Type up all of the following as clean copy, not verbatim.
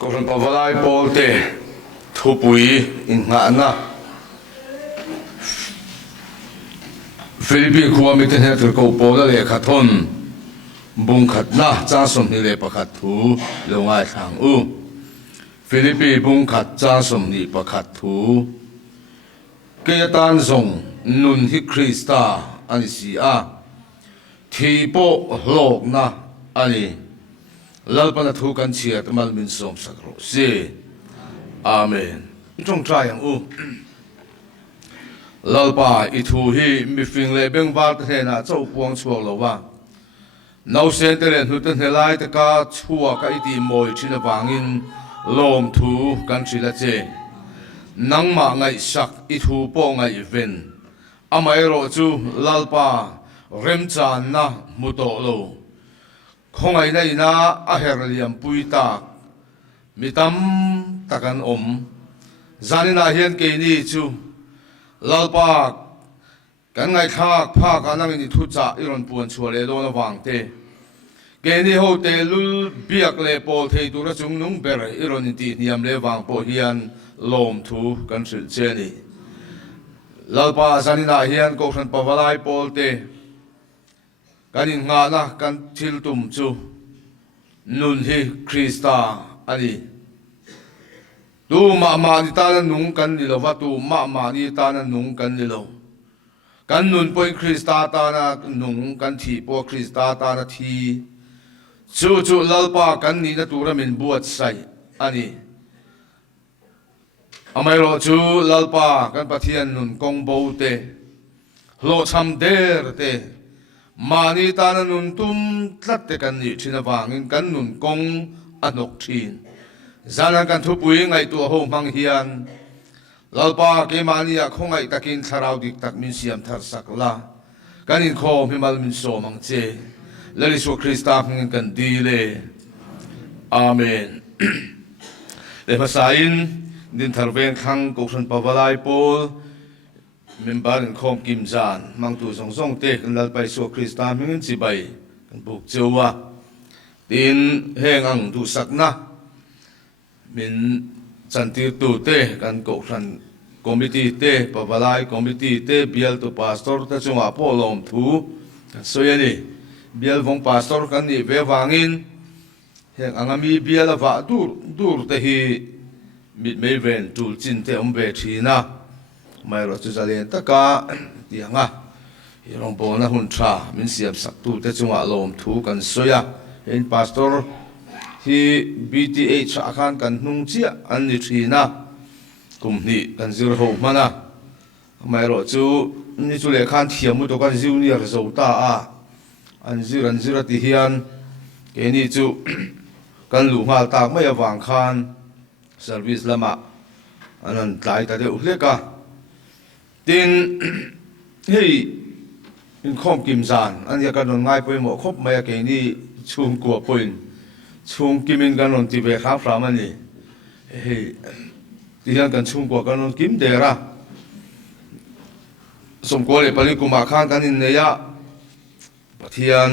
ก็เป็นปวารายโปลเตทุบุยอินงานะฟิลิปปินส์ความิเตเนตร์กูโปลเลขัดทนบุงขัดนะจ้าสมนิเลปขัดทูลงไอทางฟิลิปปินส์บุงขัดจ้าสมนิปขัดทูเกียรตันส่งนุนฮิคริสตาอันสีอาทีโปโลกนะอันนี้ลลปนัทุกันเชียตมัลมินสมสักโรซีอาเมนจงใจอย่างลลปาอิทูฮีมีฟิงเลเบงวาร์เทน่าเจ้าปวงชัวลว่านาเซนเตเลนหุตันเฮลัยตะกาชัวกับอิตีมอยชินวางินลมทูกันชิลเจนังมาไงสักอิทูโปไงเวนอามัยโรจูลลปาเริมจานนะมุโตโลคงไอ้ในน่าอาเฮรเลียมปุยตากมีตั้มตะกันจานินาเฮียนเกนี่จูลลปากกันไงทากพากันนั่งนี่ทุจ่าอิรอนปวนชัวเลโดนวางเตเกนี่โฮเตลุลเบียกเลโปเทตุระจุงนุงเบรอิรอนตีนิยมเลวางโปเฮียนลมทูกันสิลเจนี่ลลปาจานินาเฮียนก็ขันปวารายโปเตกันอินงานะกันทิลตุมจูนุนฮิคริสตาอันนี้ตูมานิตานันนุงกันนิโลว่าตูมานิตานันนุงกันนิโลกันนุนปอยคริสตาตานะนุงกันทีปอคริสตาตานะทีจูลลปากันนี่นะตูระมินบวชใส่อันนี้อเมริกาจูลลปากันปะเทียนนุนกงโบเตโลชัมเดร์เตมานิตานันุนตุมตัดเตกันนี่ชินวางินกันนุนกงอนกทีนจานันกันทุบุยไงตัวโฮมังเฮียนลลปาเกมานียคงไงตะกินสาราวดิกตักมินเสียมทัศสักละกันอินโคมิมัลมินโซมังเจเลลิสุคริสตาพงินกันดีเลอาเมนเลภาษาอินดินทารเวนขังกุศลปวารายโปลมิมบารินคอมกิมจานมังตูสงเตกันลลไปสู่คริสตามิงินจีไปกันบุกเจวะดินเฮงังดูสักนะมินจันทิตูเตกันกุศลคอมมิตี้เตปวารายคอมมิตี้เตเบียลตัวพาสตอร์แต่จงอาโปลอมทูกันสวยนี่เบียลวงพาสตอร์กันนี่เววางินเฮงอังมีเบียลว่าดูร์เตฮีมิดไม่เวนจูจินเตอมเวทีนะไม่รู้จะเรียนตะกาเดียงอ่ะยองโบนะหุ่นชามินเสียบสักตูแต่จังหวะลมถูกันสวยเห็นพาสตอร์ที่ BTH อาคารกันนุ่งเจียอันนี้ทีนะกลุ่มนี้กันซิร์โฮมานะไม่รู้จูนี่จูเลขันเทียมมุตกันซิวนี่ร์โซตาอันซิร์ที่เฮียนเกนี่จูกันหลุมหาตากไม่วางคันเซอร์วิสละมาอันนั้นหลายแต่เดี๋ยวเล็กอะดินเฮ้ยอินคอมกิมจานอันนี้กันนนง่ายไปหมดครบไม่เกี่ยนี่ช่วงกัวปุ่นช่วงกิมินกันนนที่เบค้าฟรามันนี่เฮ้ยที่นั่นกันช่วงกัวกันนนกิมเดระสมควรเลยปนิกุมาข้างกันนี่เนี่ยปะเทียน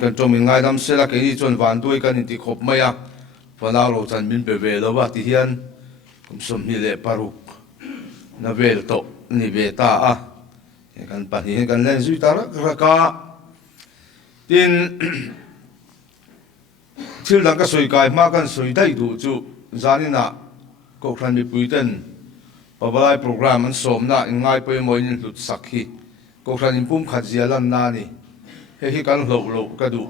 กันจงมีง่ายทำเสร็จแล้วเกี่ยนี่จนวันด้วยกันนี่ที่ครบไม่อะพอเราเราจันมินเปเวแล้วว่าที่นั่นกุมสมนี่เลยปารุกนาเวลโตนิเวตากันปะนี้กันเล่นสุดตาระกาดินชิลดังก็สวยกายมากกันสวยได้ดูจูจานินะก็ครั้งมีปุยเต้นปะบลายโปรแกรมมันสมนะง่ายไปมวยนิหลุดสักทีก็ครั้งนี้ปุ่มขัดเสียลันนานี่เฮ้ยกันโหลก็ดู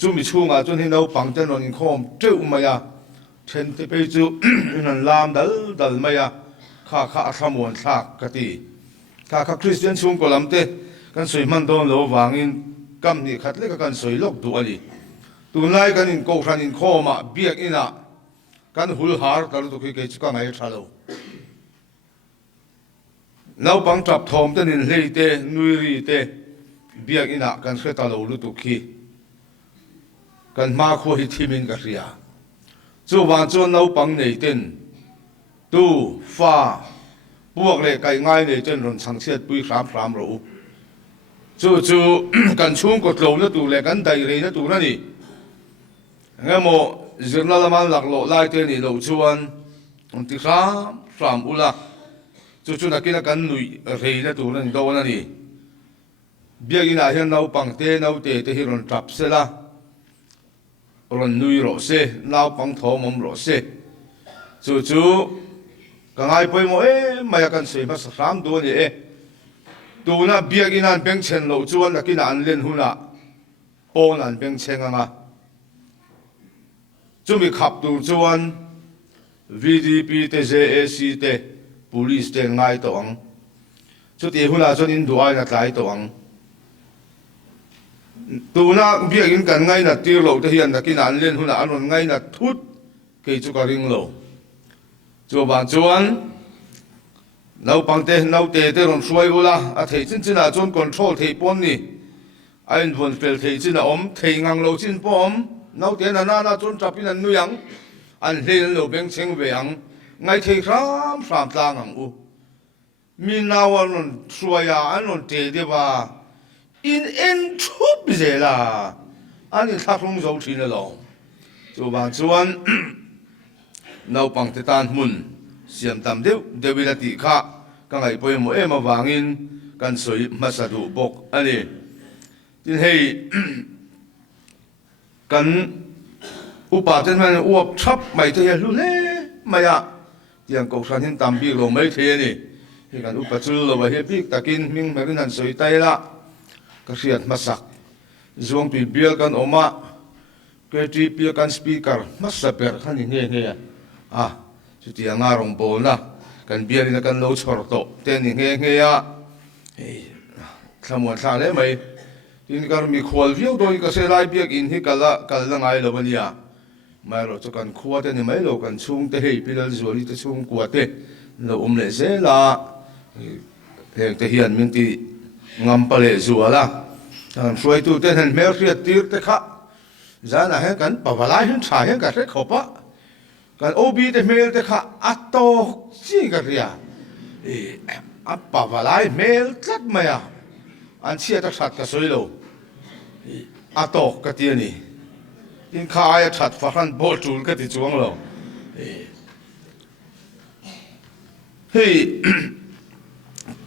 จูมีช่วงจนที่เราปังเต้นนนคอมเจ้าไม่ยาเช่นที่ไปจูนั่นลามดัลไม่ยาข้าขมวนทักกติข้าคริสเตียนช่วงก็ลำเตกันสวยมันโดนเราวางอินกำนี่ขัดเล็กกันสวยลกดูอะไรตัวไหนกันอินโกขันอินคอมาเบียกอินะกันหุลหาร์ตลอดทุกข์ก็ไม่ชาโลเราปังจับทอมเต้นอินเฮยเตนุยรีเตเบียกอินะกันเสตาโลลุตุขีกันมาโคหิทีมินกันเรียจู่วันจวนเราปังในเต้นตู้ฟ้าพวกเล็กไก่ง่ายในเต้นรนสังเสียดปุยครามรู้จู่กันช่วงกดลงนะตู้เล็กกันไดเรนะตู้นั่นนี่ nghe mò zirna laman lạc lộ lai tên ni lo chuan on ti ram ula chu na kina kan nui rei na tu na ni do na ni biagina hian nau pangte nau te hi ron trap se la ron nui ro se nau pang tho mom ro se chu ka ngai poi mo maya kan sei ma ram do ni tu na biagina beng chen lo chuan la kina an len huna on an beng chenganga chumi khap tu chuan VDP te JAC te police te ngai to ang chu ti huna chuan in duai na tlai to ang tu na biagin kan ngai na tir lo te hian na kin an len huna an ngai na thut ke chu ka ring lo chu ba chuan nau pangte nau te te ron suai ula a thei chin china chuan control thei pon ni a in von fel thei china om thei ngang lo chin pom nau te na chuan trapin an nuyang an hlen lo beng cheng ve ang ngai thei ram tlang ang u mi naw an suaya an on te de ba in en thup zela an in thakhlung zo thina lo chu ba chuan nau pangte tan mun siam tam deuh deuila ti kha ka ngai poi mo ema wangin kan soi masadu bok ani tin hei kan upa ten man uap thap mai te lu le maya tiang ko san hin tam bi lo mai the ni hi kan upa chul lo ba he bik takin ming marin an soi tai la ka riat masak zong pi bial kan oma ke ti pi kan speaker masaper khan ni nge chu ti anga rong bol na kan bial na kan lo chor to ten ni nge ya thamwa tha le mai tin kar mi khol viu do ka se lai biak in hi kala ngai lo bania mai ro chu kan khuwa te ni mai lo kan chung te hei pilal zoli te chung kwa te lo le se la heng te hian min ti ngam pale zuala kan suai tu te han mer riat tir te kha zana he kan pawalai hin tha he ka re khopa kan obi te mel te kha ato chi ka ria a pawalai mel tlat maya an chia ta sat ka soi lo ato ka ti ni in kha ya that fa han bol tul ka ti chuang lo hei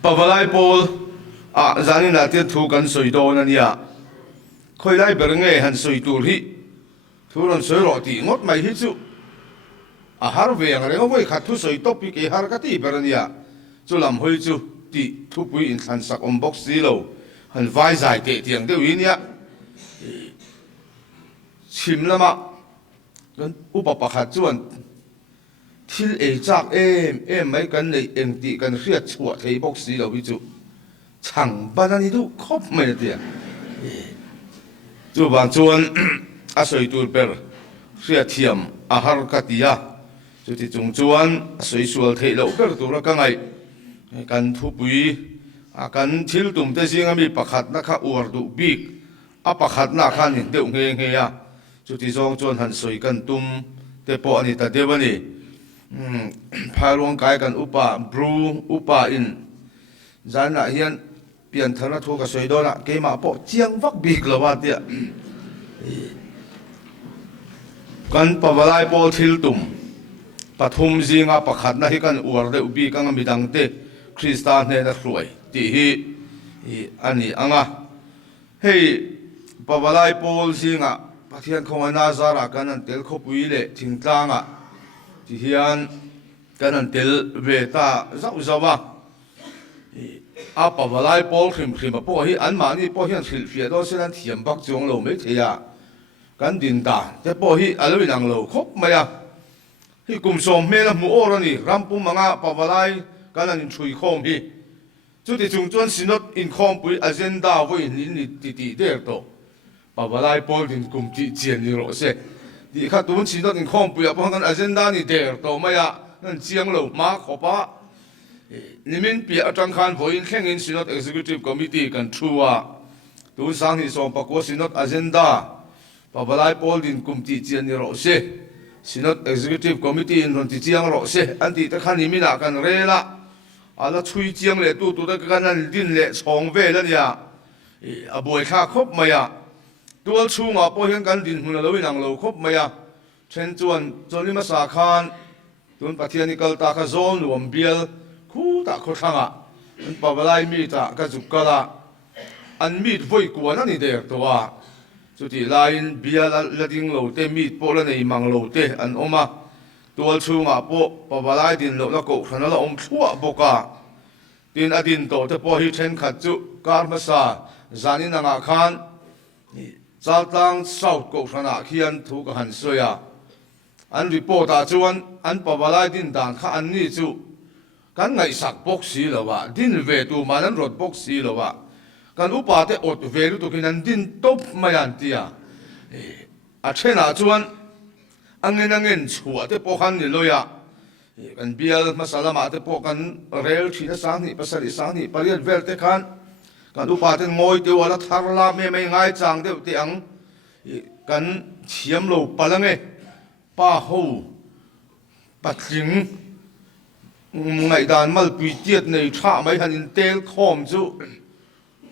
pawalai pol a zani na te thu kan soi do na nia khoi lai ber nge han soi tur hi thu ron soi ro ti ngot mai hi chu a har ve ang re ngoi khat thu soi top pi ke har ka ti ber nia chu lam hoi chu ti thu pui in than sak om box si lo han vai zai te tiang de wi nia chim lama kan upa pakhat chuan thil chak mai kan nei eng ti kan riat chhuat thei box si lo hi chu chẳng ban du khop mai dia chu ban chuan a soi tur per ria thiam a har katia chu ti chung chuan a soi sual thei lo per tur ka ngai kan thu pui a kan thil tum te singa mi pakhat na kha ur du bik a pakhat na khan in deuh nge ya chu ti zong chuan han soi kan tum te po ani ta debani phailong kai kan upa bru upa in zana hian pian thana thu ka soi do na ke ma po chiang vak bik lawa tia kan pawalai pol thil tum pathum zinga pakhat na hi kan ur de ubi kang midang te kristan ne na hruai ti hi ani anga hei pawalai pol zinga pathian khonga na zara kan an tel khopui le thingtlanga ti hian kan an tel ve ta zau zawa a pawalai pol khrim po hi an mani po hian thil fia do selan thiam bak chuang lo me theya kan din ta te po hi aloi nang lo khop maya hi kum som me la mu or ani rampum manga pawalai kan an thui khom hi chu ti chung chuan sinot in khom pui agenda voi ni ti der to pawalai pol din kum ti chian ni ro se di kha tun sinot in khom pui a po kan agenda ni der to maya nan chiang lo ma khopa nimin pi atang khan voin thlengin sinot executive committee kan thua tu sang hi som pakwa sinot agenda pawalai pol din kumti chian ni ro se sinot executive committee in ron ti chiang ro se anti ta khan nimina kan rela ala chui chiang le tu ta kan an din le chong ve la nia a boi kha khop maya ตัวชูงอพอเห็นกันดินหุ่นเราวินังเราครบไหมอ่ะเช่นจวนนี้มาสาขานตัวปะเทียนิกลตากระโจนรวมเบียลคู่ตะโคตรอ่ะมันปะบลายมีตะกระจุกกะละอันมีดไฟกวนนั่นนี่เด็กตัวสุดที่ลายเบียลละดิ้งเราเตมีดโปละในมังเราเตอันออกมาตัวชูงอพอปะบลายดินเราละกูขนาดเราอมชั่วบกะดินอดินโตแต่พอฮิเช่นขัดจุการมาสาจานินังอาคารจาตังสาวกูขนาดเขียนถูกหันเสียอันรีพอร์ตจวนอันปะบลายดินด่านข้าอันนี้จูกันไงสักบกสีหรอวะดินเวตูมานั้นรถบกสีหรอวะกันอุปาเตอดเวรุตุกินันดินตบมายันตียอาเชนาจวนอังเงินชัวเตปอคันนี่เลยอะกันเบียลมาสลามาเตปอกันเรลชีนสังนี่ภาษาสังนี่ปริยัติเวลเตคันกันอุปาเตงอยเดียวละทารลาไม่ง่ายจังเดียวเตียงกันเฉียมโลปะละไงป้าหูปัดจิงไงดานมัลปีเจียดในชาไม่หันเตลคอมจู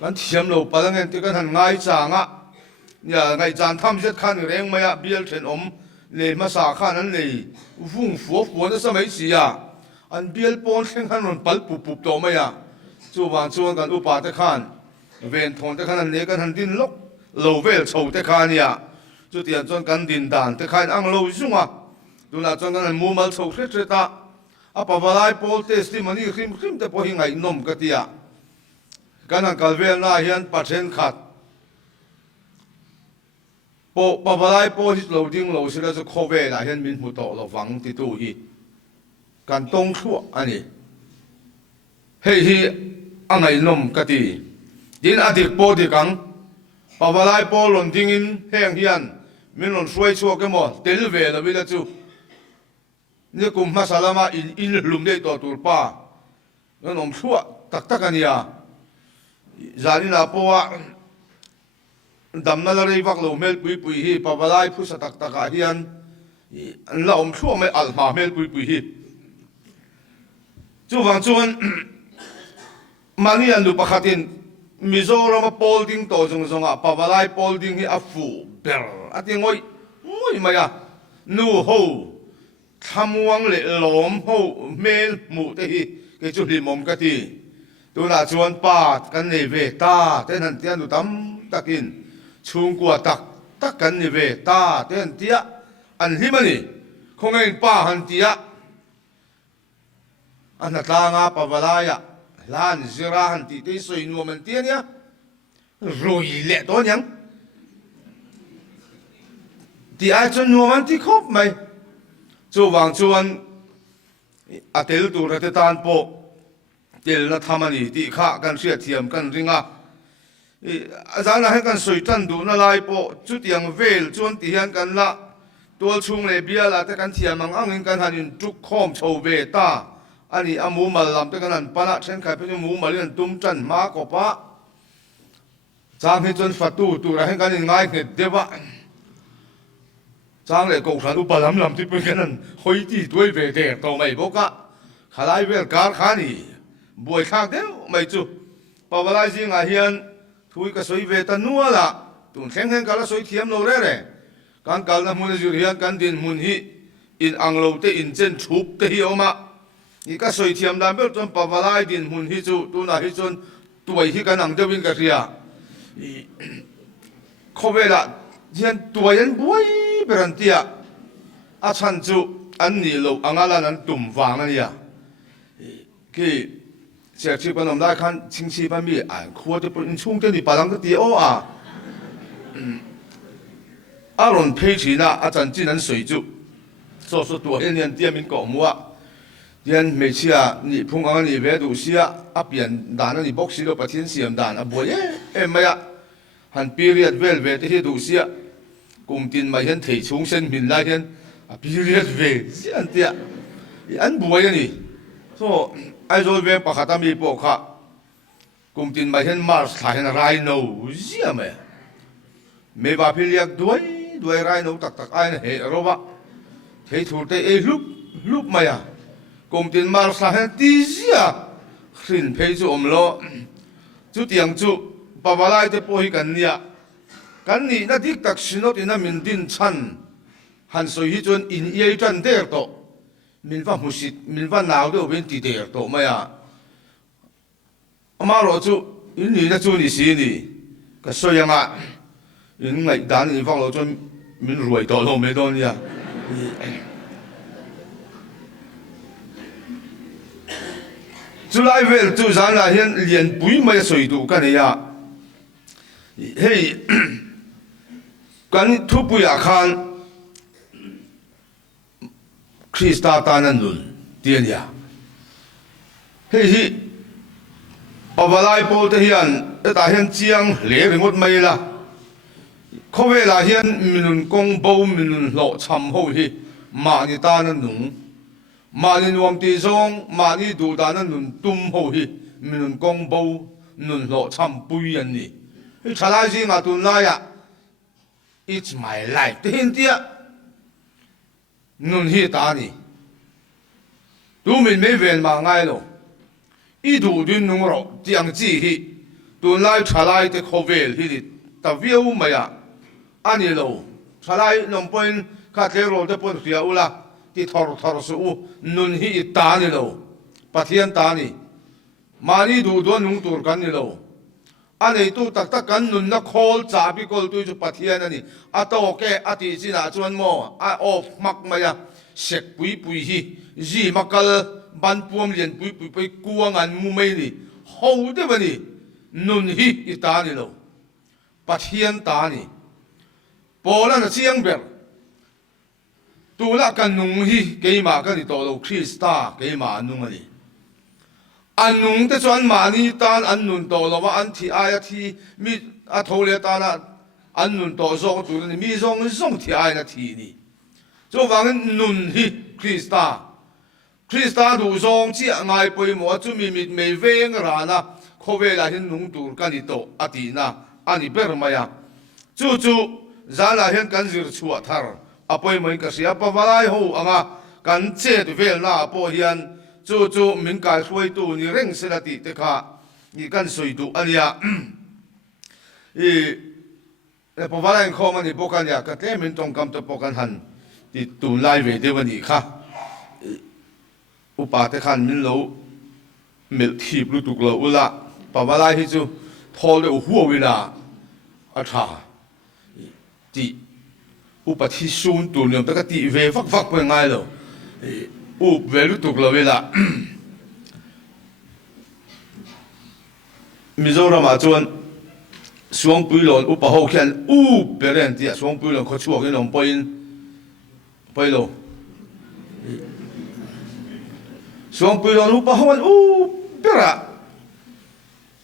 กันเฉียมโลปะละไงที่กันหันง่ายจังอ่ะเนี่ยไงจานทำเสร็จขันเร่งไม่อะเบียลเช่นอมเลยมาสาขานั้นเลยฟุ้งฟัวนั่นสมัยเสียอันเบียลปอนเช่นขันมันปัลปุบโตไม่อะจูวางจวนกันอุปาเตขันเวนทงเตขันนั้นเนี่ยกันหันดินลกโลเวลโฉเตขันเนี่ยจุดเดียนจนกันดินด่านเตขันอังโลจุงอ่ะดูน่าจนกันมูมัลโฉเสร็จตาอาปะบาลายโพลเตสติมันนี่คริมแต่พอหิงไงนมกติยากันหันกัลเวลน่าเฮียนปัจเจนขัดปะบาลายโพลที่เราดิ้งเราสิเราจะโคเวน่าเฮียนมินมุตโตเราฟังติตูฮีการตรงชั่วอันนี้เฮ้ยอังไงนมกติดินอดีตโพดิกังปะบาลายโพลหล่นดิ้งอินแห้งเฮียนมินหล่นช่วยชั่วกันหมดเตลเวลวิลจูนี่กุมมาสลามาอินลุมได้ตัวตัวป้างั้นผมชั่วตักกันเนี่ยจานี่นะเพราะว่าดำนั่นเลยวักเราเมลปุยฮีปะบลายผู้สตักเฮียนเราผมชั่วไม่อัลมาเมลปุยฮีจู่ฟังจวนมันนี่อันดูปะขัดินมิโซรามาโพลดิ้งโตจงอ่ะปะบลายโพลดิ้งฮีอัฟฟูเบลอันที่งอยมาอ่ะนูโฮทำวังเล่หลอมหูเมลมุเตหิเกจุลิมมกติตัวน่าชวนปาดกันในเวตาเต้นหันเตียนดูตั้มตะกินชุงกัวตักกันในเวตาเต้นเตียอันที่มันนี่คงเองป้าหันเตียอันนั้นตางาปะบลายะลานจิราหันตีที่สวยนัวมันเตียเนี่ยรวยเละตัวยังที่ไอ้จนนัวมันที่ครบไหมจู่วางจวนอาเตลตูรัตตานโปเตลนัทามันนี่ที่ข้ากันเสียเทียมกันริงอ่ะอาจารย์ให้กันสวยจันดูน่าไล่โปจุดยังเวลจวนที่เห็นกันละตัวชุงเลยเบียละแต่กันเทียมมังอังเงินกันหันจุกคอมโชเวตาอันนี้อามูมาลำแต่กันนั้นปะละเช่นใครเป็นมูมาเรียนตุ้มจันมากกว่าปะจางให้จนฝัดตูระให้กันง่ายเกิดเดวะจางเลยกูขันอุปลำที่เป็นกันนั้นคอยที่ตัวเวเดอร์ตัวไม่บอกอะขลายเวลการขานี่บวยข้างเดียวไม่จู่ปะวลายจิงอาเฮียนทุยก็สวยเวตันนัวละตุนแข็งแข็งกันละสวยเทียมโลเร่การกันละมุนจุเฮียนกันดินมุนฮิอินอังโลเตอินเจนชุบเตฮิออกมาอีก็สวยเทียมดำเบลจนปะวลายดินมุนฮิจูตุน่าฮิจนตัวฮิกันอังเดวินกันเรียเขาเวลาเฮียนตัวยันบวยเปรันเตียอาชันจูอันนี้เราอังอาลานั้นตุ่มฟางอันนี้คือเสียชีพกันอมได้คันชิงชีพันมีอ่านขวดจะเป็นช่วงเดือนที่ปารังก็ตีโออ่ะอารมณ์เพชีน่ะอาจารย์จีนัน水จู说ตัวเฮียนเตียมินกอมัวเฮียนไม่เชื่อนี่พุ่งอันนี้เวดูเสียอ่ะเปลี่ยนด่านนี่บอกสิเราปะเทียนเสียมด่านอ่ะบวยไม่อ่ะหันปีเรียดเวลที่ดูเสียกุมตินมาเห็นถี่ชงเส้นมินไล่เห็นปีเรียดเวเสียอันเดียอันบวยนี่โซ่ไอ้โจเวปะขัดมีปกค่ะกุมตินมาเห็นมาร์สเห็นไรโนเสียไหมไม่บาพิเลียกด้วยไรโนตักไอ้เนี่ยเฮโรบะเฮถูกแต่เอลุบมาอ่ะกุมตินมาร์สเห็นตีเสียขึ้นเพจอมโลจุดยังจุปะวะไล่จะโพหิกันเนี่ยก kan ni na dik tak sinot ina min din chan han soi hi chon in ye tran der to min va musit min va naw do ben ti der to maya ama ro chu in ni na chu ni si ni ka so yang in ngai dan ni vang lo chon min ruai to lo me don ya chu lai vel chu zan la hian lian pui mai soi du kan ya hei kan thu pui a khan Krista ta nan lun tian ya hei hi avalai pol te hian ta hian chiang le ringot mai la khowe la hian minun kong bo minun lo cham ho hi ma ni ta nan nung ma ni nuam ti zong ma ni du ta nan nun tum ho hi minun kong bo nun lo cham pui an ni hi thalai ji nga tun la ya it's my life te hin tia nun hi ta ni tu min me ven ma ngai lo i du din nung ro tiang chi hi tun lai thalai te khovel hi ni ta viu ma ya ani lo thalai nom poin ka tle ro te pon khia ula ti thor su u nun hi ta ni lo pathian ta ni mani du do nung tur kan ni lo ani tu tak kan nun na khol cha bi kol tu chu pathian ani ato ke ati china chuan mo a of mak ma ya sek pui hi ji makal ban puam lian pui kuang an mu mai ni ho de bani nun hi ta ni lo pathian ta ni Pola na chiang ber tu la kan nung hi ke ma ka ni to lo Krista ke ma nung ani an nung te chuan ma ni tan an nun to lo wa an thi aya thi mi a thole ta na an nun to zo tu ni mi zong thi ai na thi ni zo wang nun hi Krista du zong chi ngai poi mo chu mi me veng ra na khowe la hin nung tur ka ni to ati na ani ber ma ya chu zala hian kan zir chua thar apoi mai ka sia pavalai ho anga kan che tu vel na po hian chu min kai hruai tu ni reng selati te kha ni kan soi tu ania e pavalai khom ani pokan ya ka te min tong kam to pokan han ti tu lai ve de wani kha upa te khan min lo mel thi blu tu lo ula pavalai hi chu thol le huwa wila a tha ti upa thi sun tu niam ta ka ti ve vak pe ngai lo up ve lu tu lo wila Mizoram a chuan suang pui lon upa ho khian beren ti suang pui lon kho chuak in om poin lo suang pui lon upa ho an bera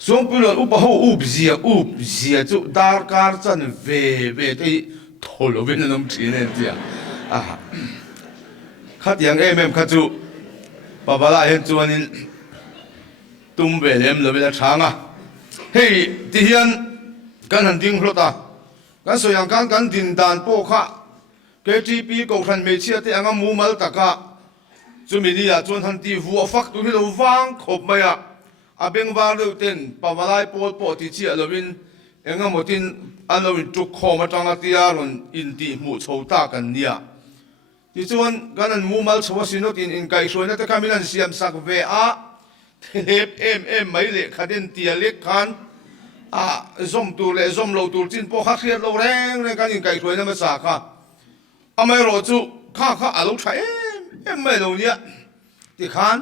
suang pui lon upa ho zia chu dar kar chan ve te tholo ven nom thine tia a khat yang em kha chu babala hen chuanin tum ve lem lo bela thanga hei ti hian kan han ding hlota kan so yang kan din dan po kha KTP ko khan me chia te anga mu mal taka chumi ni ya chon han ti vu fak tu ni lo wang khop maya abeng war lo ten pawalai pol po ti chi alowin enga motin alowin tu kho ma tanga tia ron in ti mu chhota kan nia ti chuan kan an mu mal chhawa sinot in kai hroina te kamilan siam sak ve a thep em mai le khaden tia le khan a zom tu le zom lo tur chin po kha khriat lo reng kan in kai hroina ma sa kha amai ro chu kha alo tha em mai lo nia ti khan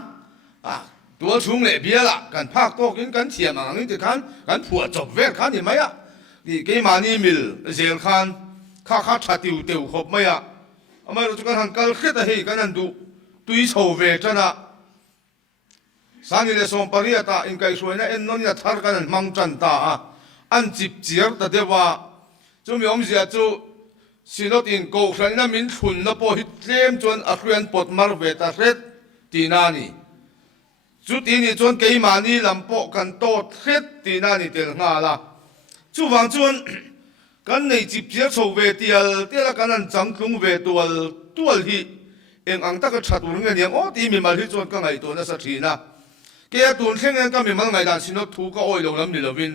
aตัวชุงเล่เบียละกันภาคโตกินกันเทียมอันนี้ที่ขันกันผัวจบเวทขันเห็นไหมอ่ะนี่เกี่ยมานี่มิลเซลขันข้าชัดติวขบไหมอ่ะทำไมเราจะกันหันกัลเขตให้กันนั่นดูตุยโซเวทนะสานี่เลสอมปริยตาอินไกช่วยนะเอ็นนนยาทาร์กันมังจันตาอันจิบเจียร์แต่เดี๋ยวว่าจุ่มยอมเสียจุสินอตินโกขันนั้นมินทุนนะพอฮิตเต็มจนอัครียนปดมาร์เวตาเรตตีนานี่จุดนี้จนเกี่ยมานี่ลำโพกันโตเท็ดตีนั่นนี่เดินงาละจู่ฟังจนกันในจิบเจียโซเวตีลเดี๋ยวกันนั่นจังคุงเวตัวที่เองอังตะก็ชัดตัวเงี้ยโอ้ที่มีมาที่จนก็ไงตัวนั่นสักทีนะแกตัวเช่นนั้นก็มีมันไงด่านสินอถูกก็โอยลงน้ำนี่ละวิน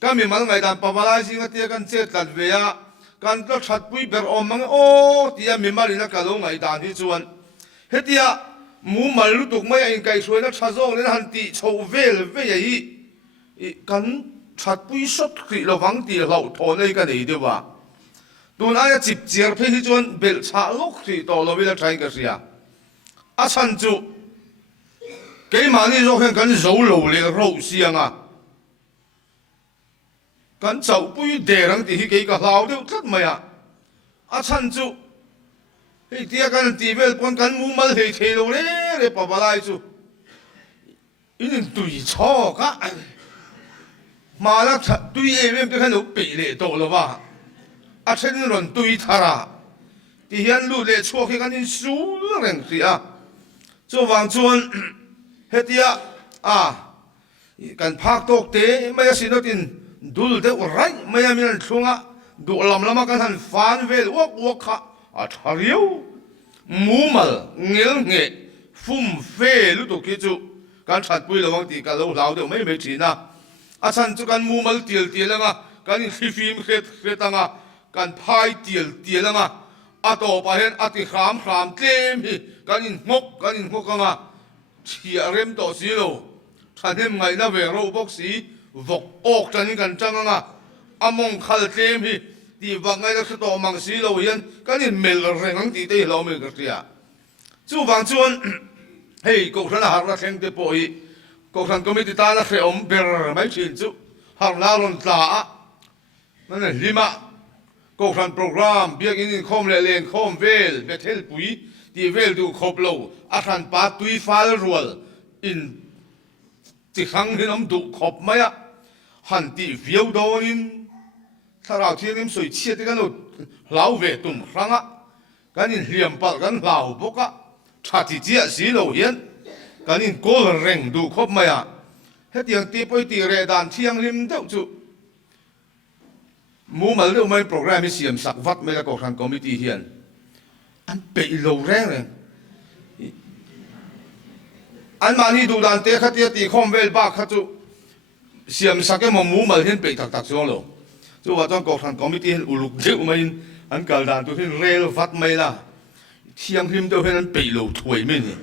kan mi mal ngai dan pabalai singa tia kan che tat veya kan tla that pui ber om mang o tia mi malina ka lo ngai dan hi chuan hetia mu mal lu tuk mai in kai suai na thazong len han ti chho vel ve hi kan that pui sot khri lo wang ti lo tho nei ka nei de wa tun aya chip chiar phe hi chuan bel cha lo khri to lo vela thai ka sia a chan chu ke mani zo khen kan zo lo le ro siang a kan chau pui de rang ti hi ke ka hlau deuh tlat mai a chan chu hei tia kan ti vel pon kan mu mal hei thei lo le pa balai chu in tui cho ka ma la tui em te kan lo pe le to lo ba a chen ron tui thara ti hian lu le chuak hi kan in su reng ria chu wang chuan hetia kan phak tok te mai sinotin dul de rai mai min thunga du lam lama kan han fan vel wok wok kha a thariu mumal ngel nge fum fe lu to ki chu kan that pui lawang ti ka lo lau de mai mai thina a chan chu kan mumal tiel tiel anga kan in fim khet khetanga kan phai tiel tiel anga a to pa hen ati kham kham tlem hi kan in ngok anga chia rem to si lo thanem ngai na ve ro bok si vok ok chan kan changa among khal tlem hi ti wangai da to mang si lo hian kan in mel rengang ti te lo mel ka tia chu wang chuan hei ko thana har la theng te po hi ko than committee ta la khe om ber mai chin chu har la ron tla a nan lima ko than program biak in khom le len khom vel be thel pui ti vel du khop lo a than pa tui fal rual in ti khang hin om du khop maya han ti viau do in tharau thiên im soi chia te kan lo lau ve tum ranga kan in hliam pal kan lau boka tha ti chia si lo hian kan in kol reng du khop maya hetiang ti poi ti re dan thiang lim deuh chu mu mal lo mai program hi siam sak vat me la ko khan committee hian an pe lo reng an mani du dan te khatia ti khom vel ba kha chu siam sak e mo mu mal hian pe tak tak so lo chu wa chang ko khan committee hian uluk deuh mai an kal dan tu hin rel vat mai la thiang lim deuh hian an pe lo thoi me ni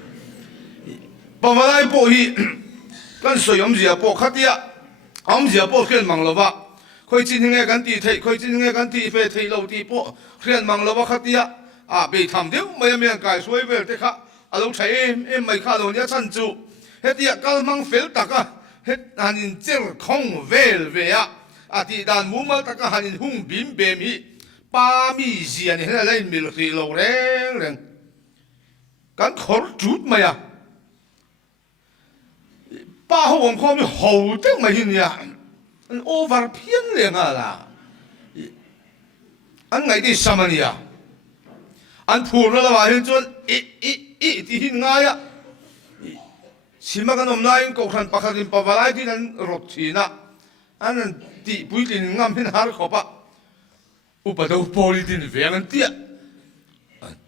pa malai po hi kan soyom zia po khatia am zia po khen mang lo ba khoi chin hinge kan ti thei khoi chin hinge kan ti fe thei lo ti po khen mang lo ba khatia be tham deuh mai mian kai suai vel te kha alo thai em mai kha lo nia chan chu hetia kal mang fel taka het hanin cher khong vel ve ti dan mu mal taka hanin hung bim bem hi pa mi zia ni hela lai mil khi lo reng kan khor chut maya pa ho wong kho mi ho te mai hin ya an over phian le nga la an ngai di samania an phur la wa hin chon ti hin nga ya simakan om lain ko khan pakhatin pawalai tin an rot thina an ti puitin ngam hin har khopa upado politin vean tia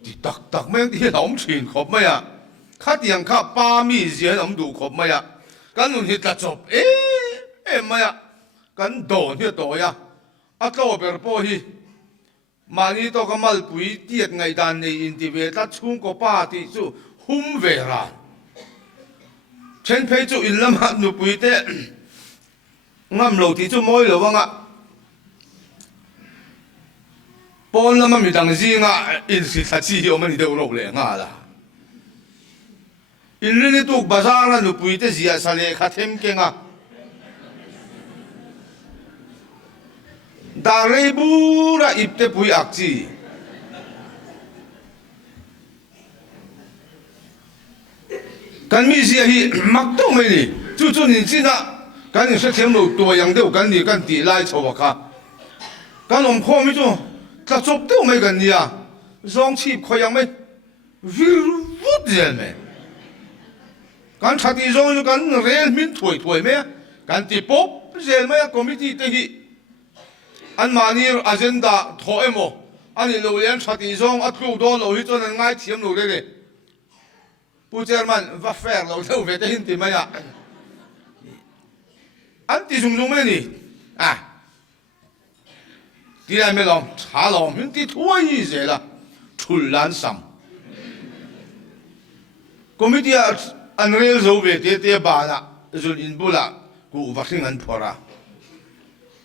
ti tak tak meng ti lom thin khop maya khatiang kha pa mi zian om du khop maya kan nun hit la chop maya kan don hi to ya a to ber po hi mani to kamal pui tiat ngai dan nei in ti ve ta chung ko pa ti chu hum ve ra chen phei chu in lam hat nu pui te ngam lo ti chu moi lo wanga pon lama mi dang ji nga in si tha chi hi omani de ro le nga la in ri tu bazar la nu pui te zia sa le kha them ke nga da re bu ra ip te pui ak chi kan mi zia hi mak to mai ni chu chu ni chi na kan ni se them lo to yang deu kan ni kan ti lai chaw kha kan om kho mi chu ta chop deu mai kan ni ya zong chi kho yang mai vir vut zel me kan thati zong kan rel min thoi me kan ti pop zel mai committee te hi an mani agenda tho emo ani lo lian thati zong at khu do lo hi chon an ngai thiam lo le pu chairman va fer lo theu ve te hin ti mai an ti zung zung me ni ที่ได้ไม่ลองชาลองมันที่ทั่วยี่เสละทุลลันซ้ำก็ไม่ที่อันเรียลโซเวตเตียบานะจุดอินบุละกูวักสิ่งอันพอระ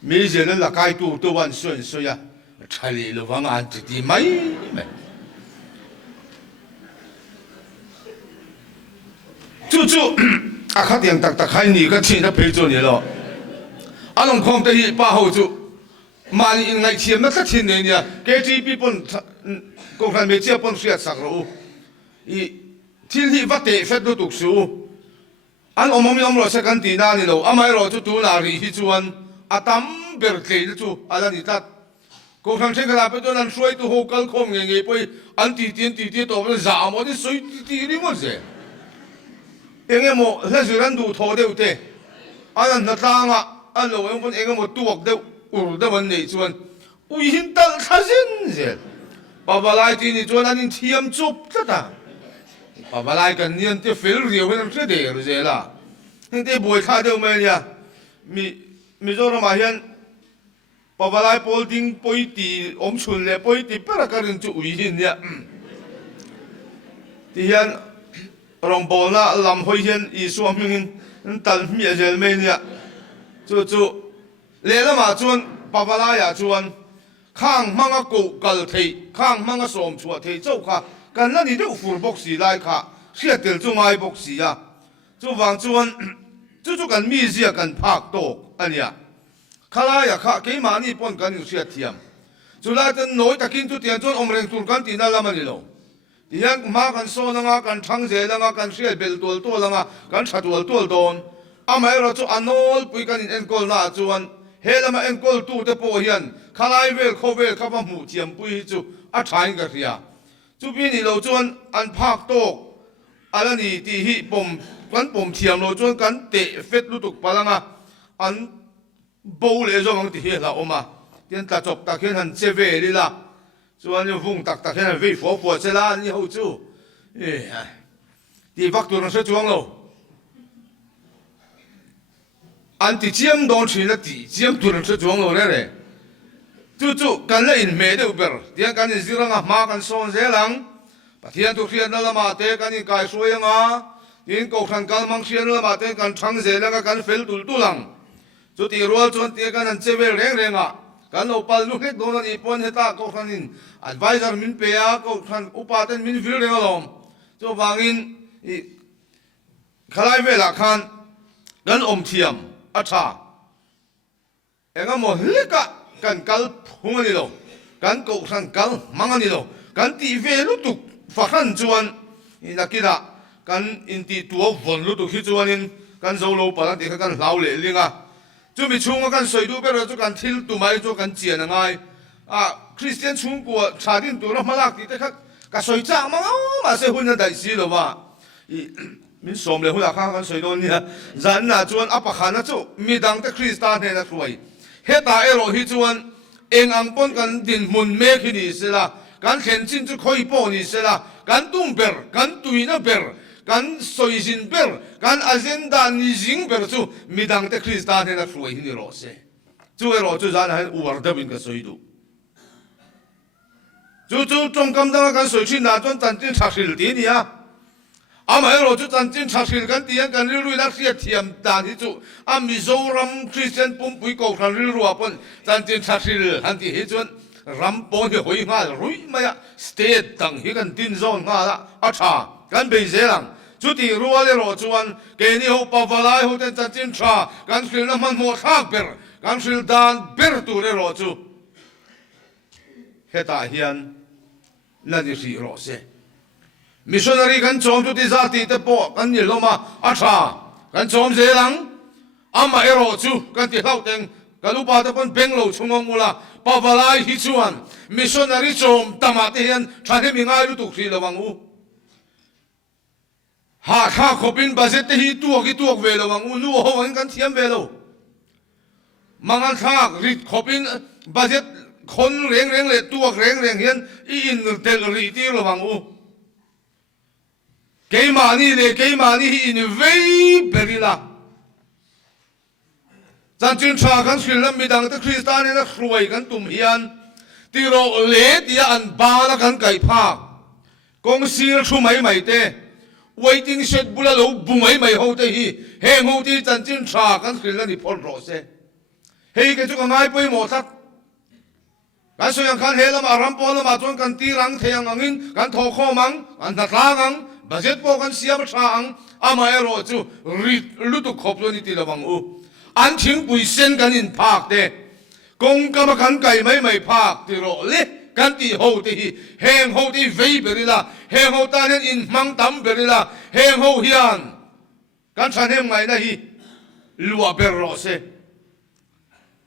มีเจนละกายตัววันส่วนส่วนyaใช่เลยระวังอันที่ไม่จู่ๆอาคาเตียงตักให้นี่ก็ทิ้งถ้าเพลจนี่หรออันนั้นคงจะหิป้าหูจู่มานี่ไงเชียร์นักทิ้งเนี่ยเกจีปีปนกองทัพเมเจียปนเสียสักรู้อีที่ที่วัดเตะเฟดดูตุกสูอันอมมีอมรอสักกันตีนานี่เราอาไม่รอจู่ตัวนารีฮิจวนอาตัมเบิร์กเลยจู่อันนั้นนี่ตัดกองทัพเชงกระดาษไปตัวนั้นช่วยตัวหกกลคงยังไงไปอันตีเตียนตัวมันสามวันนี้สวยตีนี่หมดเลยยังไงโม่แล้วสุรันดูทอเดียวเตะอันนั้นนัดล่างอ่ะอันเราเองคนเองก็โม่ตัวเดียวอุดเดียวมันนี่ชวนอุ้ยหินตันข้าศึกเสียป้าบาลายที่นี่ชวนอันนี้เทียมจุบซะต่างป้าบาลายกันเนี่ยที่ฟิลเรียวให้น้ำเสียเดียวเสียละนี่ที่บวยท่าเดียวมันเนี่ยมีโจรมาเห็นป้าบาลายโพลดิ้งปอยตีอมชุนเลยปอยตีเปล่าการินจุอุ้ยหินเนี่ยที่เห็นรองบอลน่ะลำหอยเห็นอีสวมมินตันเมียเจลเมเนี่ยจู่เลี้ยงมาชวนป้าบาลายชวนข้างมังกรกูกัลทีข้างมังกรสมชัวทีเจ้าค่ะกันนั่นนี่เดี๋ยวฟูบ็อกซี่ไล่ค่ะเสียเดี๋ยวจู่ไม่บ็อกซี่อ่ะจู่วางชวนจู่กันมีเสียกันพักโตอันเนี้ยข้าไล่ค่ะเกี่ยมานี่ปนกันอยู่เสียเทียมจู่ไล่จนน้อยตะกินจู่เตียนจนอมเร่งตุลกันตีนั่นละมันนี่โลที่ยังมากันโซนังกันทั้งเจนังกันเสียเบลตัวนังกันชัดตัวโดนอาไม่เราจู่อันโนลปุยกันอินกอลน่าจวนเฮลมาเอ็นกอลตู้เตปโอเฮียนข้าไล่เวลเขาเวลข้าพหมู่เทียมปุยจู่อัดชายกันเสียจู่ปีนี้เราจวนอันพักโตอันนี้ที่ฮิปมกันปมเทียมเราจวนกันเตะเฟดลุตุกปะลังอันโบเลยจงที่เฮลาออกมาเตียนตาจบตาเขียนหันเซเวลีละจวนยังฟุ้งตักเขียนหันเวฟหัวเซลานี่เขาจู่ที่วักตัวนั้นเสียจวงเราอันที่เจียมโดนชีนะที่เจียมตัวนั้นเสียจวงเราเลยจู่กันเลยอินเมเดอร์เบอร์เตียนกันอินซิรังมากันโซนเซลังปะเทียนทุกเทียนนั่นละมาเตะกันอินกายสวยงาอินกูขันกันมังเชียนละมาเตะกันช่างเซลังกันเฟลตุลังจู่ที่รัวจนเตะกันอันเซเวลเร่งกันอุปาลุกเล็กโดนอีปนเฮต้ากูขันอินอัดไวซาร์มินเปียกูขันอุปาเตนมินฟิลเร่งลมจู่วางอินขลายเวลาขันกันอมเทียมอัชชาเอ็งก็มองเล็กกันกัลพุงนี่โลกันกูขันกัลมังนี่โลกันตีเวลุตุกฝักจวนอินักกีฬากันอินตีตัววนลุตุกฮิจวนอินกันโซโลปะนั่นตีกันเหลาเลยลิงจู่มีช่วงกันสวยดูไปเราจู่กันทิลตุไม่จู่กันเจียนง่ายคริสเตียนช่วงกัวชาดินตัวเรามาลักตีแต่กันสวยจ้างมาเสียหุ่นนั่นได้สิหรอวะมินสมเลยหุ่นข้างกันสวยโดนเนี่ยจันน่ะจวนอัปขันน่ะจู่มีดังแต่คริสตานเนี่ยนะช่วยเฮตาเอโรฮิจวนเองอังปนกันดินมุนเมฆนี่สิละกันเห็นจินจู่คอยปอนี่สิละกันตุ้มเบอร์กันตุยน่ะเบอร์กันสวยจินเบอร์กันอาเจนดานิจิงเบอร์จู่มีดังแต่คริสตานเนี่ยนะช่วยนี่รอเสจู่เอโรจู่จันให้อุวร์เดบินกันสวยดูจู่จงกำลังกันสวยชินน่ะจนจันจินชักสิลตีนี่อาไม่รู้จุดจันจินชักสิลกันตีกันริลุยนักเสียเทียมตาที่จู่มิโซรัมคริสเตียนปุ่มปุยกูขันริลุวปนจันจินชักสิลฮันที่ฮิจวนรัมปนที่หอยงาลุยมาสเตทตั้งฮิกันดินโซนงาละอาชากันเป็นเซลังจุดที่รัวเลยรู้จวนเกนี่เขาปะวลายเขาเต็นจันจินชากันสิลน้ำมันหัวข้างเบร์กันสิลดานเบร์ตัวเลยรู้จู่เฮตาเฮียนนั่นที่สิรู้เสมิชชันนารีกันโจมจุดที่ซาติเตปอกันยิ่งลงมาอาชากันโจมเซลังอามาเอโรจูกันที่เล่าเต็งกันลูกป้าตะปนเบงโลชงงมูลาปาวลายฮิจวนมิชชันนารีโจมตามาเตียนชาเทมิงาลุตุกทีระวังอูหากข้าขบินบาเซตที่ตัวกี่ตัวเวลระวังอูนู่หัวกันเทียมเวลมังอันข้าริดขบินบาเซตคนเร่งเลยตัวเร่งเฮียนอินเตลรีที่ระวังอูเกยมานี่อินเวย์เบริลา จันจินชากันสิลมีดังแต่คริสตานีนักรวยกันตุ่มเฮียนตีโรเลตีอันบาละกันไก่ภาคกงซีรชุไม่ไม่เตwaiting shed bula lo bumai mai ho te hi he ho ti chan chin tha kan khil ni phol ro se hei ke chu ka ngai poi mo thak kan so yang khan he lam aram pol ma chon kan ti rang theyang angin kan tho kho mang an na tlang ang budget po kan siam tha ang ama e ro chu rit lu tu khop lo ni ti lawang u an thing pui sen kan in phak te kong ka ma kan kai mai mai phak ti ro leกันตีโฮตีเฮงโฮตีเวเบริลาเฮงโฮตาเนอินมังตัมเบริลาเฮงโฮฮิอันกันฉันเฮงไงนะฮีลัวเบรโรเซ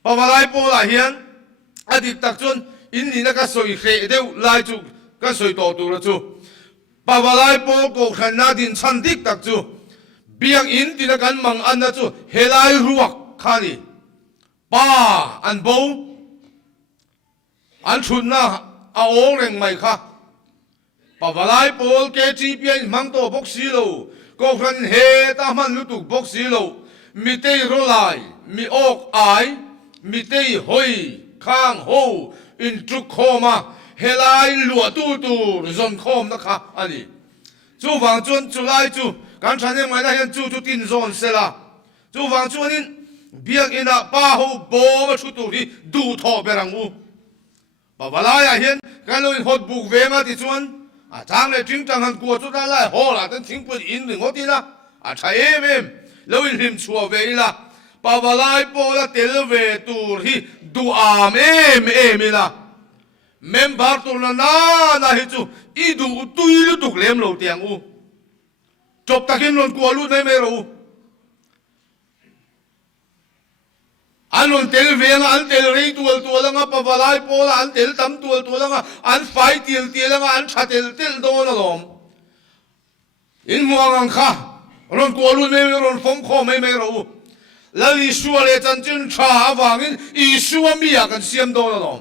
พอมาไล่โปลาฮิอันอดีตตักจนอินนี่นักสอยเขยเดียวไล่จูก็สอยต่อตัวละจูพอมาไล่โปก็ขันนาดินชันดิกตักจูเบียงอินที่นักการมังอันนะจูเฮไลรัวขานีป้าอันโบอันชุนนะเอาโอ่งเร่งไม่ค่ะปะวลายโปลเกจีเปียนมังโตบกซีโลก็คันเฮตามันลุตุกบกซีโลมีเตยโรไลมีออกไอมีเตยหอยข้างโฮอินทรุโคมาเฮลายหลัวตูตูจนโคมนะคะอันนี้จู่ฟังจนจู่ไล่จู่การฉันยังไม่ได้ยันจู่ตินโซนเสละจู่ฟังจวนนี้เบียงอินะป้าหูโบมาชุตุที่ดูทอเบรังอูปะวลายเห็นกันเลยหดบุกเวมาที่ชวนทางเลยทิ้งจังหันกลัวจุดนั้นเลยโหล่ะตั้งทิ้งปืนอินหนึ่งหัวทีละใช่เอ็มแล้วอินหิมชัวเวละปะวลายโปละเตลเวตูที่ดูอามเอ็มละเมมบาร์ตุลนาฮิจูอีดูตุยลุตุกเลี้ยมโลเตียงอูจบตะกินนนกลัวลุดไม่รู้อันนั้นเตลเวียงอันเตลรีตัวละงะปะวลายโปละอันเตลตั้มตัวละงะอันไฟเตียละงะอันชาเตลโดนละลมอินมัวงังค่ะรอนกลัวรุ่นไม่รอนฟงคอไม่รู้แล้วอิชัวเลจันจินชาหวังอิชัวมีอากันเสียมโดนละลม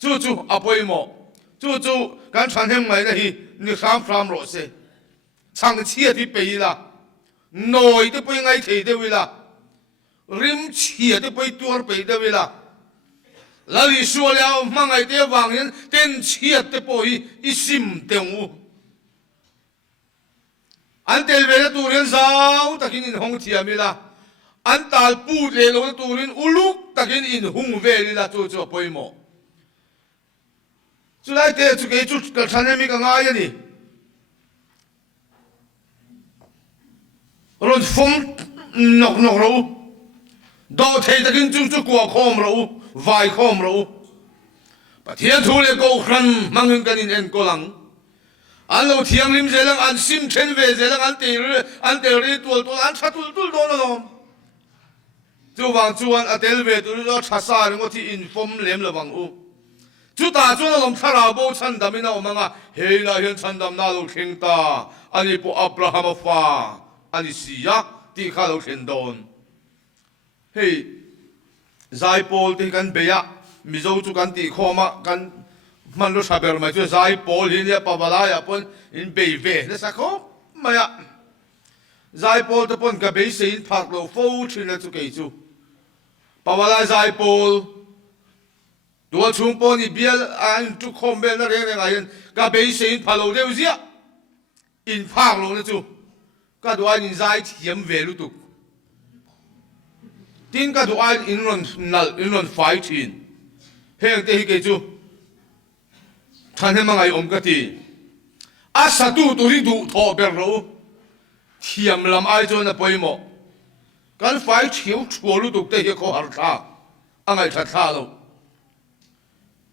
จู่อภัยหมอจู่การฉันเห็นไหมนะฮีนี่ข้ามฟรามโรเซช่างเชี่ยที่ไปละหน่อยที่ไปไงเทเดวิละริมเฉียดไปตัวไปเดวิละแล้วอิชัวแล้วมังไอเดียวางเงินเต้นเฉียดไปอิซิมเตงอูอันเตลเวลตูเรียนสาวตะกินอินหงเทียมิละอันตาลปูเดลงตูเรียนอุลุกตะกินอินหงเวลิละจู่ไปหมอจุดไหนเตะจุดเกจุดกับฉันยังมีกันง่ายนี่รถฟงนกรู้ดาวเทตะกินจู่กลัวคอมรู้วายคอมรู้ปะเทียนทูเลโกครันมังเงินกันอินเอ็นโกลังอันเราเทียงริมเจลังอันซิมเชนเวเจลังอันเตลรีตัวอันชัดตัวโดนละลมจู่วางจู่อันเตลเวตัวชัดสารก็ที่อินฟอมเลี้ยมละวังอูจู่ตาจู่ละลมทาราโบชันดามินาอมังอ่ะเฮ้ยละเห็นชันดามนาลูกเข่งตาอันนี้พวกอับราฮัมฟ้าอันนี้สียที่ข้าเราเห็นโดนเฮ้ยไซโปลที่กันเบียมิโซจู่กันตีข้อมากันมันรู้ชาเบลมาจู่ไซโปลที่เนี่ยปะวลายอ่ะปนอินเบย์เวเนี่ยสักข้อมาอ่ะไซโปลที่ปนกับเบย์สินพักเราฟูชินแล้วจู่เกยจู่ปะวลายไซโปลตัวชุมปนี่เบียอันทุกคมเบลนั่นเองไงกับเบย์สินพักเราเดียวเสียอินพักเราเนี่ยจู่ก็ดูอันอินไซเทียมเวลุตุกทิ้งก็ดูอันอินรอนไฟทินเฮงเตฮิเกจู่ท่านเห็นมั้งไงอมกติอาสาตูตุริดูทอเบลล์เทียมลำไอจนน่ะไปหมดการไฟเฉียวชัวลุตุกเตะเขาหาท่าอังไงท่าเรา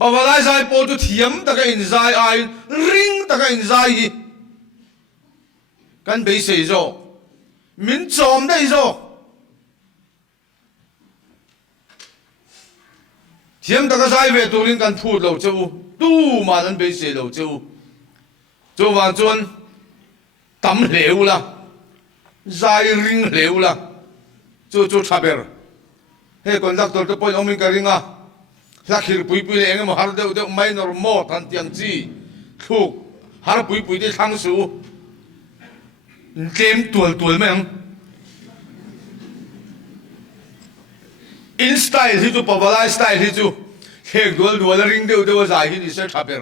ปะวะไลใจโปตุเทียมตะกันอินใจไอริงตะกันอินใจกันไปเสียโจมินจอมได้โจเทียมตะกันใจเวตุรินกันพูดเราจู่ดูมานั้นไปเสียเราจู่วางจวนตำเหลวละใจริงเหลวละจู่ชาเบอร์เฮ้คนรักตัวจะปนอมิงกันริงอ่ะสักขีดปุยเองมันหาเดี๋ยวไม่นอร์มอทันเตียงจีถูกหาปุยได้ทั้งสูเกมตัวแม่ง in style hi chu pavalai style hi chu hek dual ring deu zai hi ni se thaber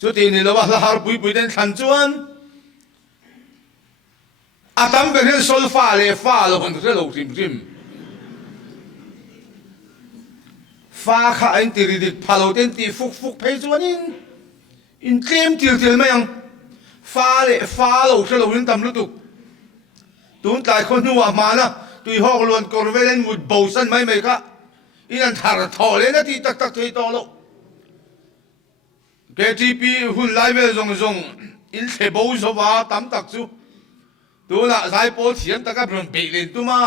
chu ti ni lawa har pui den than chuan atam ben sol fa le fa lo hon re lo tim fa kha anh tiri dit phalo ten ti fuk phei chuan in tlem til mai ang fa le fa lo se lo in tam lu tu tun tlai khon nuwa mana tui hok luan korvelen mut bosan mai ka in an thar tho le na ti tak thei to lo KTP hun lai ve zong in se bo so wa tam tak chu tu na sai po thiam taka bron be len tu ma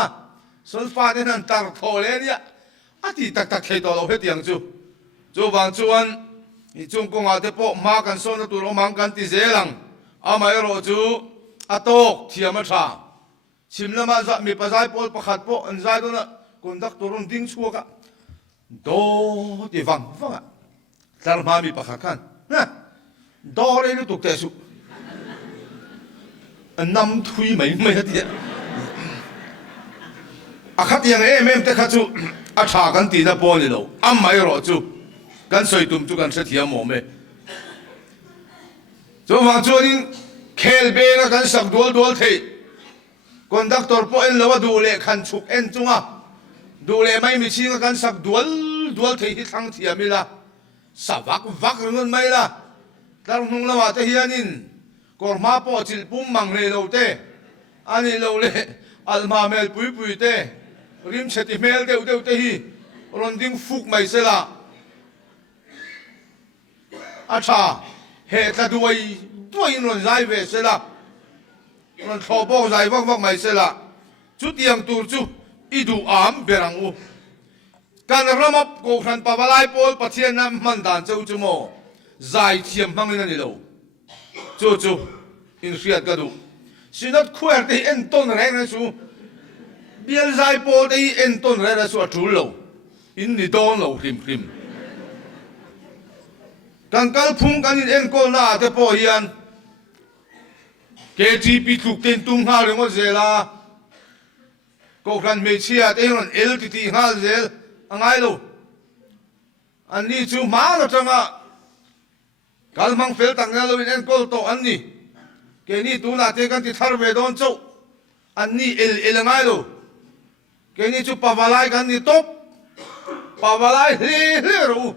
sol fa den an tar tho le nia ati tak thei to lo he tiang chu wang chuan i chung kong a te po ma kan so na tu ro mang kan ti zelang amai ro chu atok thiam a tha simlama za mi pasai pol pakhat po an zai do na kondak turun ding chuaka do ti wang tar ma mi pakhat kan na do re lu tuk te su an nam thui mai ti a khat yang em te kha chu a tha kan ti na po ni lo amai ro chu kan soi tum chu kan se thiam mo me chu wang chu ning khel be na kan sak dol thei conductor po en lawa dule khan chuk en chunga dule mai mi chinga kan sak dual thei hi thang thia mi la savak ngun mai la tar hnung lawa te hianin korma po chil pum mang le lo te ani lo le alma mel pui te rim cheti mel deu te hi ronding fuk mai se la acha he ta duai non zai ve se la ron tho bo zai wak mai se la chu tiang tur chu i du am berang u kan ramap ko khan pabalai pol pathian nam man dan chau chu mo zai thiam hangin ani lo chu in riat ka du sinat khuer te en ton reng na chu bial zai pol te en ton re na chu atul lo in ni don lo hrim kan kal phung kan in en kol na te po hian KTP thuk ten tum ha re mo zela ko khan me chia te hon LTT ha zel angai lo an ni chu ma lo changa kal mang fel tang na lo in en kol to an ni ke ni tu na te kan ti thar ve don chau an ni el angai lo ke ni chu pavalai kan ni top pavalai le ro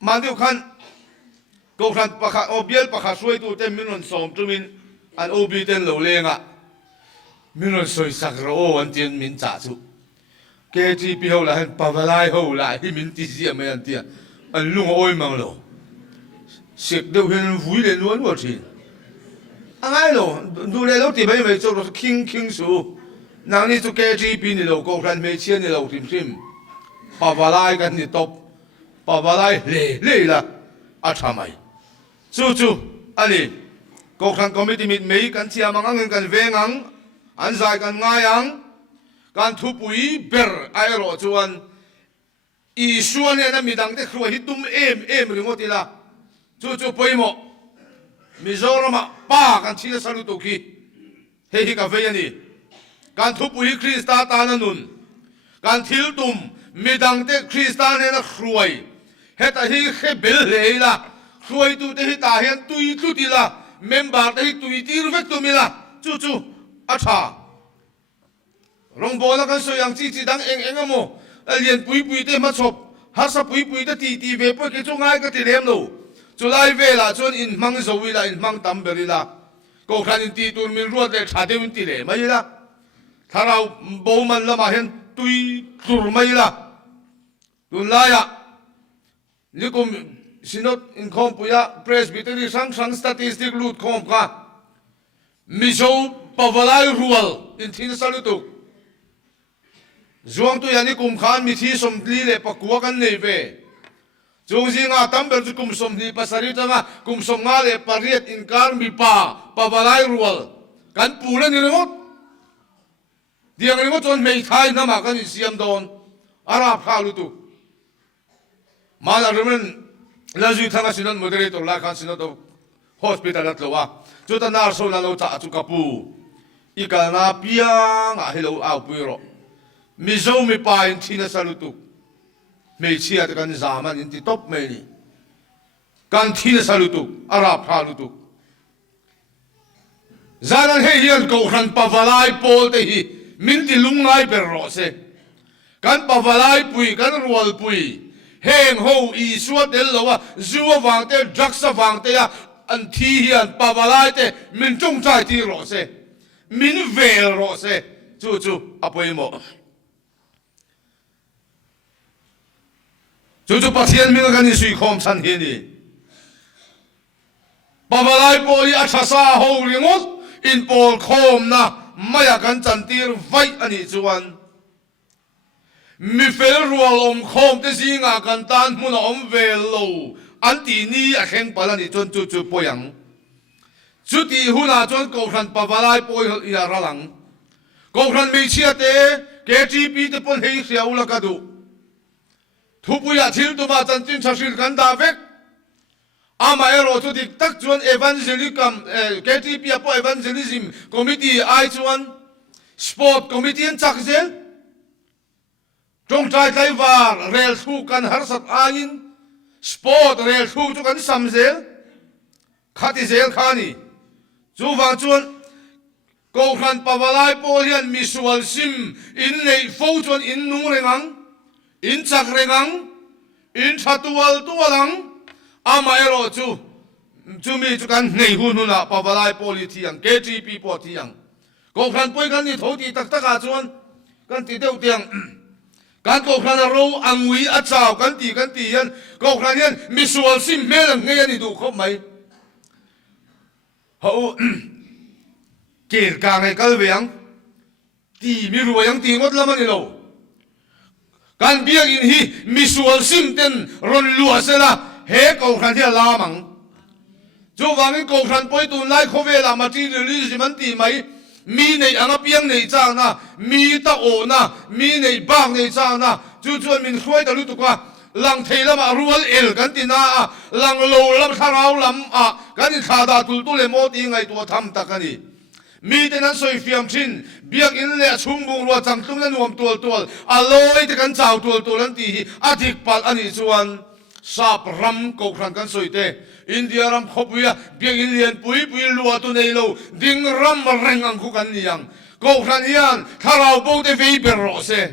mandiu khan ko khan pakha obiel pakha suai tu te minon som tumin an obi ten lo lenga minon soi sakro an tin min cha chu KTP ho la han pavalai ho la hi min ti sia me an tia an lung oi mang lo sik deu hen vui le nuan wo thin angai lo du le lo ti bai me chu king su nang ni chu KTP ni lo ko khan me chian ni lo tim pavalai kan ni top pavalai le la a thamai chu ani ko khan committee mit mei kan chia mangang kan vengang an zai kan ngayang kan thupui ber ai ro chuan i suan na midang te khruai hi tum em ringoti la chu poimo mizorama pa kan thila salu to ki he ka ve ani kan thupui krista ta na nun kan thil tum midang te krista ne na khruai heta hi khebel leila khruai tu te hi ta hian tui tu ti la member te hi tui tir vek tu mi la chu acha rong bola kan so yang chi dang eng amo alien pui te ma chop ha sa pui te ti ve po ke chu ngai ka ti lem lo chu lai ve la chon in mang zo wi la in mang tam beri la ko khan in ti tur min ruat le tha de min ti le mai la tharau bo man la ma hen tui tur mai la tun la ya nikum sinot in khom puya presbytery sang statistic lut khom ka miso pavalai rual in thin salutu zuang tu yani kum khan mi thi som li le pakwa kan nei ve chung zinga tamber chu kum som ni pasari tanga kum som nga le pariat in kar mi pa pavalai rual kan pula ni remot diang remot on mei thai na ma kan siam don ara phalu tu mala remen la ju thanga sinon moderator la khan sinot hospital at lowa chuta nar so la lo cha chu kapu ikal na piang a hello au puiro mi zo mi pa in thina salutu me chia te kan zaman in ti top me ni kan thina salutu ara phalutu zaran he hian ko khan pavalai pol te hi min ti lungai ber ro se kan pavalai pui kan rual pui heng ho i suat del lowa zuwa wang te draksa wang te ya an thi hian pavalai te min chung chai ti ro se min vel ro se chu apoi mo chu pathian min kan sui khom san hi ni pavalai poli athasa ho ringot in pol khom na maya kan chantir vai ani chuan mi fel rual om khom te zinga kan tan mun om vel lo anti ni a kheng palani chon chu poyang chuti huna chon ko khan pavalai poi ya ralang ko khan mi chia te KGP te pon hei sia ula ka du thupuya thil tu ma chantin chashil kan da vek ama ero chu dik tak chuan evangelicum KGP apo evangelism committee ai chuan sport committee an chak zel trong trai kai war rel thu kan har sat ain sport rel thu chu kan sam zel khati zel khani chu wang chuan ko khan pavalai pol hian misual sim in nei fo chuan in nung rengang in chak rengang in thatual tualang ama ero chu mi chu kan nei hununa pavalai poli thiang KGP po thiang ko khan poi kan ni thoti tak taka chuan kan ti deuh tiang kan ko khan ro angui a chaw kan ti hian ko khan hian misual sim mel nge ani du khop mai ho ker ka ngai kal veang ti mi ruayang ti ngot lamani lo kan biang in hi misual sim ten ron lua sela he ko khan hi lamang chu wangin ko khan poi tun lai khovela materialism an ti mai mi nei anga piang nei chang na mi ta o na mi nei bang nei chang na chu chuan min khoi da lu tu ka lang theilama rual el kan ti na lang lo lam tharau lam a kan ni khada tul tu le mo ti ngai tu tham takani mi te nan soi fiam thin biak in le chung bung ro chang tung na nuam tol aloi te kan chaw tol an ti hi adik pal ani chuan sap ram ko khan kan soi te India ram khopuya biak in lian pui lua tu nei lo ding ram reng ang khu kan niang ko khan hian tharau bo te vei ber ro se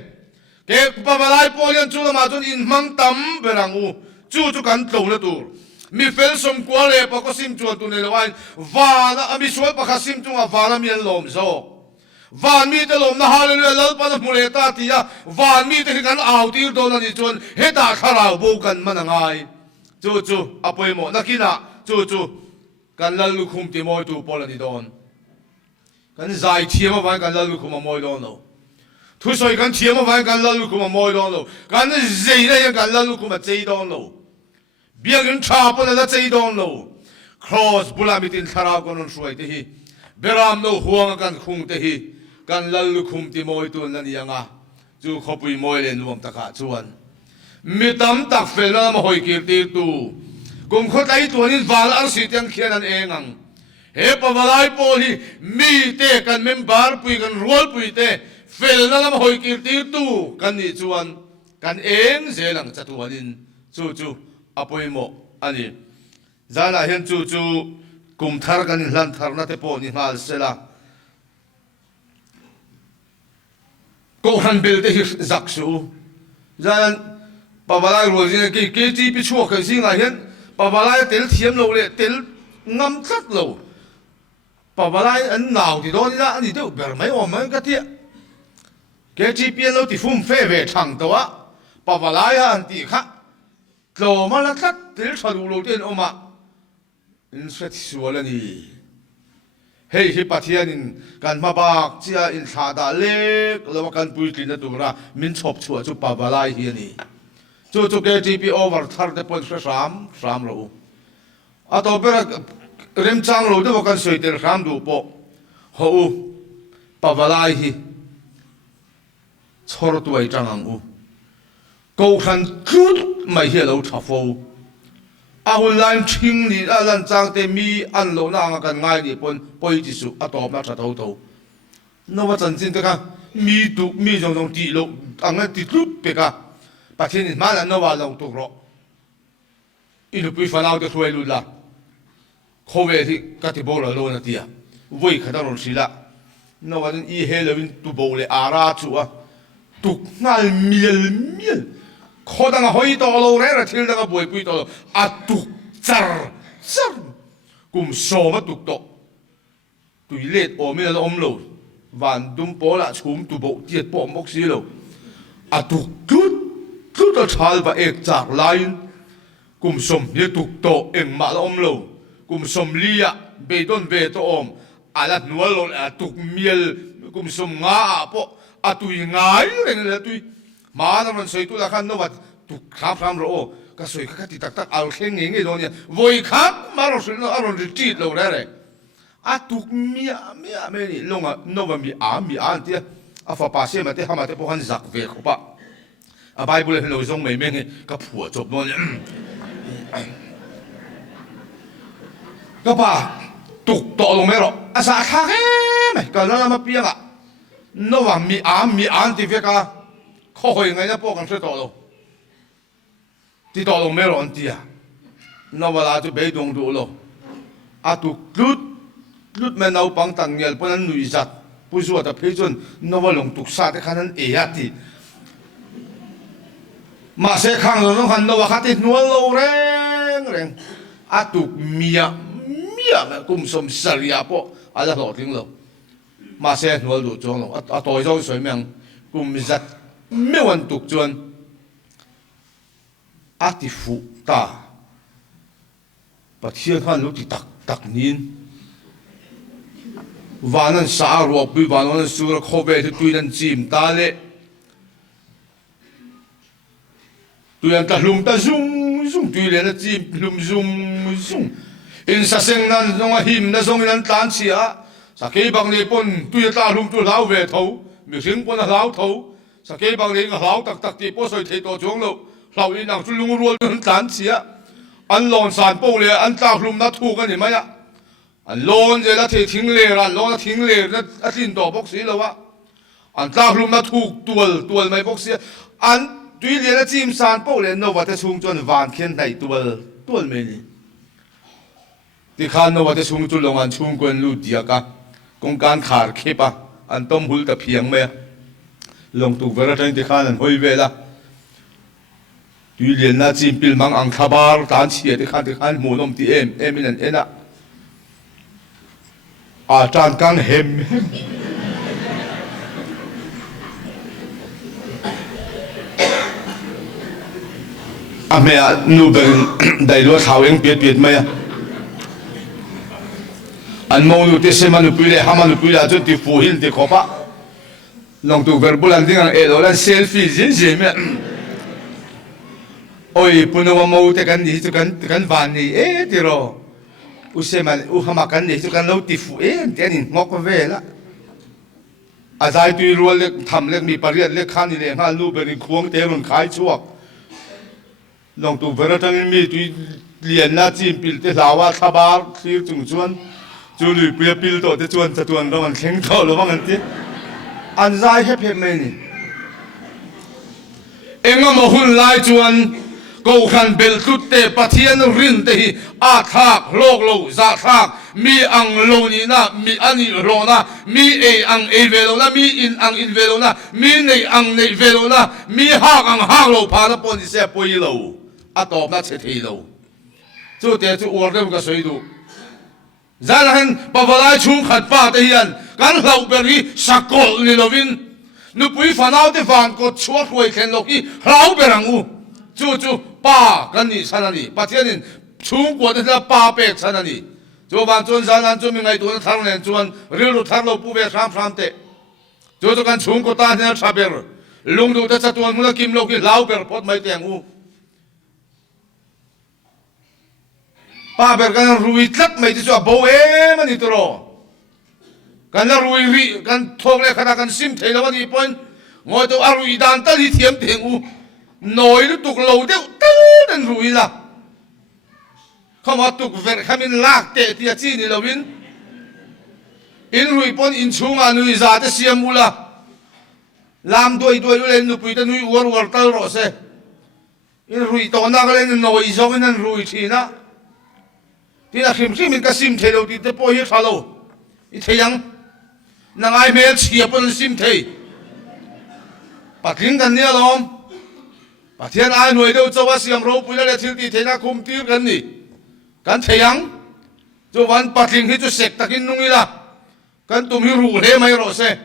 ke pavalai polian chu ma chun in mang tam berangu chu kan tlo na tur mi fel som kwale pa ko sim chu tu nei lo an va na mi sual pa khasim tu va na mi lom zo van mi te lom na haleluya lal pa na muleta tia van mi te kan au tir do na ni chun he da kharau bo kan manangai chu apoi mo nakina chu kan lal lu khum ti moi tu pola ni don kan zai thiama vai kan lal lu khum moi don lo thu soi kan thiama vai kan lal lu khum moi don lo kan zei na kan lal lu khum chei don lo biang tha pa la chei don lo cross bulamitin tharau kon suai te hi beram no huang kan khung te hi kan lal lu khum ti moi tu na ni anga chu khopui moi le nuam taka chuan mi tam tak fel na ma hoi kir tir tu kum khot ai tu nin wal ar si tiang khian an engang he pavalai pol hi mi te kan member pui kan rol pui te fel na ma hoi kir tir tu kan ni chuan kan eng zelang chatuanin chu apoi mo ani zala hian chu kum thar kan hlan thar na te po ni hal sela ko han bel te hi zaksu zan pavalai rol jin ke KGP chuak ka singa hian pavalai tel thiam lo le tel ngam tlat lo pavalai an nau ti do ni na ani deuh ber mai om mai ka ti KGP lo ti fum fe ve thang to wa pavalai an ti kha tlo ma la tlat tel thadu lo ten oma in set suala ni hei hi pathianin kan ma bak chia in thada le lo kan puitlin na tura min chop chua chu pavalai hi ani chu KGP over thar de pon ram lo a to pera rem chang lo de kan soi tel ram du po ho pavalai hi chor tu ai chang ang u ko khan khut mai hi lo tha fo a hun lan thing ni a lan chang te mi an lo na nga kan ngai ni pon poi ti su a to na tha to no wa chan chin te ka mi tu mi jong ti lo ang ti trup pe ka pathin ma na no wa lo tu ro inu pui fa nau te thuai lu la khove thi ka ti bo lo na tia voi khata ron sila no wa i he lo win tu bo le ara chu a tu ngal miel khoda nga hoi to lo re ra thil da boi pui to a tu char kum so ma tu to tu let o me lo om lo van dum po la chum tu bo tiet po mok si lo a tu tut to chal ba ek chak lain kum som ye tu to eng ma om lo kum som lia be don be to om ala nual lo a tu miel kum som nga po a tu ngai reng la tu ma na man soi tu la khan no wat tu khap ram ro ka soi ka ti tak tak al kheng nge do ne voi khap ma ro soi no aron ri ti lo re a tu mia me ni longa no ba mi an ti a fa pa se ma te ha ma te po han zak ve ko pa a bible he no zong me me ka phu chop no ka pa tu to lo me ro a sa kha ke me ka na ma pi ga no ba mi an ti ve ka kho hoi ngai na po kan se to lo ti to lo me ro an ti a no ba la tu be dong du lo a tu lut me nau pang tang ngel pon an nui zat pu zu ta phe chon no ba long tuk sa te khanan e ya ti ma se khang lo no khan no wa khati nual lo reng a tu mia me kum som saria po ala lo ting lo ma se nual du chong lo a toi zo soi meng kum zat me wan tuk chuan a ti fu ta pathian han lu ti tak nin vanan sa ro pu vanan sur khobe te tuinan chim ta le tuian ta hlum ta zum tuile na chim hlum zum in sa seng nan zonga him na zong nan tan chia sa ke bang le pon tuia ta hlum tu lau ve tho mi sing pon lau tho sa ke bang le lau tak ti po soi the to chong lo lau in ang chu lung rual nan tan chia an lon san po le an ta hlum na thu kan ni ma ya an lon je la the thing le ran lon la thing le na a tin to bok si lo wa an ta hlum na thu tual mai bok si an tui le la chim san po le no wa te chung chon van khen nai tual me ni ti khan no wa te chung chu long an chung kon lu dia ka kong kan khar khe pa an tom hul ta phiang me long tu vera tang ti khan an hoi ve la tui le na chim pil mang ang khabar tan chi ti khan mu nom ti em in an ena a chan kang hem a me a nu ben dai lo thau eng piet mai an mo nu te se manu pile ha manu pile a ti fu hin ti khopa long tu verbal an ding an e lo lan selfie je me oi puno mo te kan ni tu kan van ni e ti ro u se man u hama kan ni tu kan lo ti fu e te ni ngok ve la a dai tu ro le tham le mi pariat le khan ni le ha lu be ni khuang te ron khai chuak long tu vera tang mi tu lian na chim pil te lawa thabar thir chung chuan chu lu pil to te chuan chatuan ro an thleng tho lo wang an ti an zai he phe me ni enga mo hun lai chuan câu khăn bel tút te pathian rin te hi a thak lok lo za thak mi ang lo ni na mi ani ro na mi e ang e ve lo na mi in ang in ve lo na mi nei ang nei ve lo na mi hak ang hak lo pa na pon se poi lo a top na che thei lo chu te chu or dem ka soi du zan han pavalai chung khat pa te hian kan hlau beri sakol ni lovin nu pui fanau te van ko chuak hoi khen lo ki hlau berang u chu pa kan ni sanani pathianin chung ko de la pa pe sanani chu ban chon san an chu mi ngai tu thang len chuan ril ru thang lo pu be sam te chu kan chung ko ta ne thaber lung du ta chatuan mu kim lo ki lau ber pot mai teng u pa ber kan rui tlat mai ti chu bo e mani to ro kan la rui ri kan thong le khana kan sim thei lo ni pon ngoi to arui dan ta li thiam teng u nói nó tục lâu đeo tớ nên rủi là không có tục về khamin lạc tệ thì chi ni lo in rủi pon in chung à nuôi già te siam u la làm đuôi đuôi lên nụ bụi ta nuôi uar uar tal rõ se in rui to na cái lên nồi giống in rui chi na thì là khi mình cái sim thế đâu thì te po hi thalo i thế yang nang ai mel chia pon sim thế patling kan nia lom pathian ai nuôi đâu cho wa siam ro pui la thil ti thế na kum tir kan ni kan thế yang cho van patling hi chu sek takin nungi la kan tum hi ru he mai ro se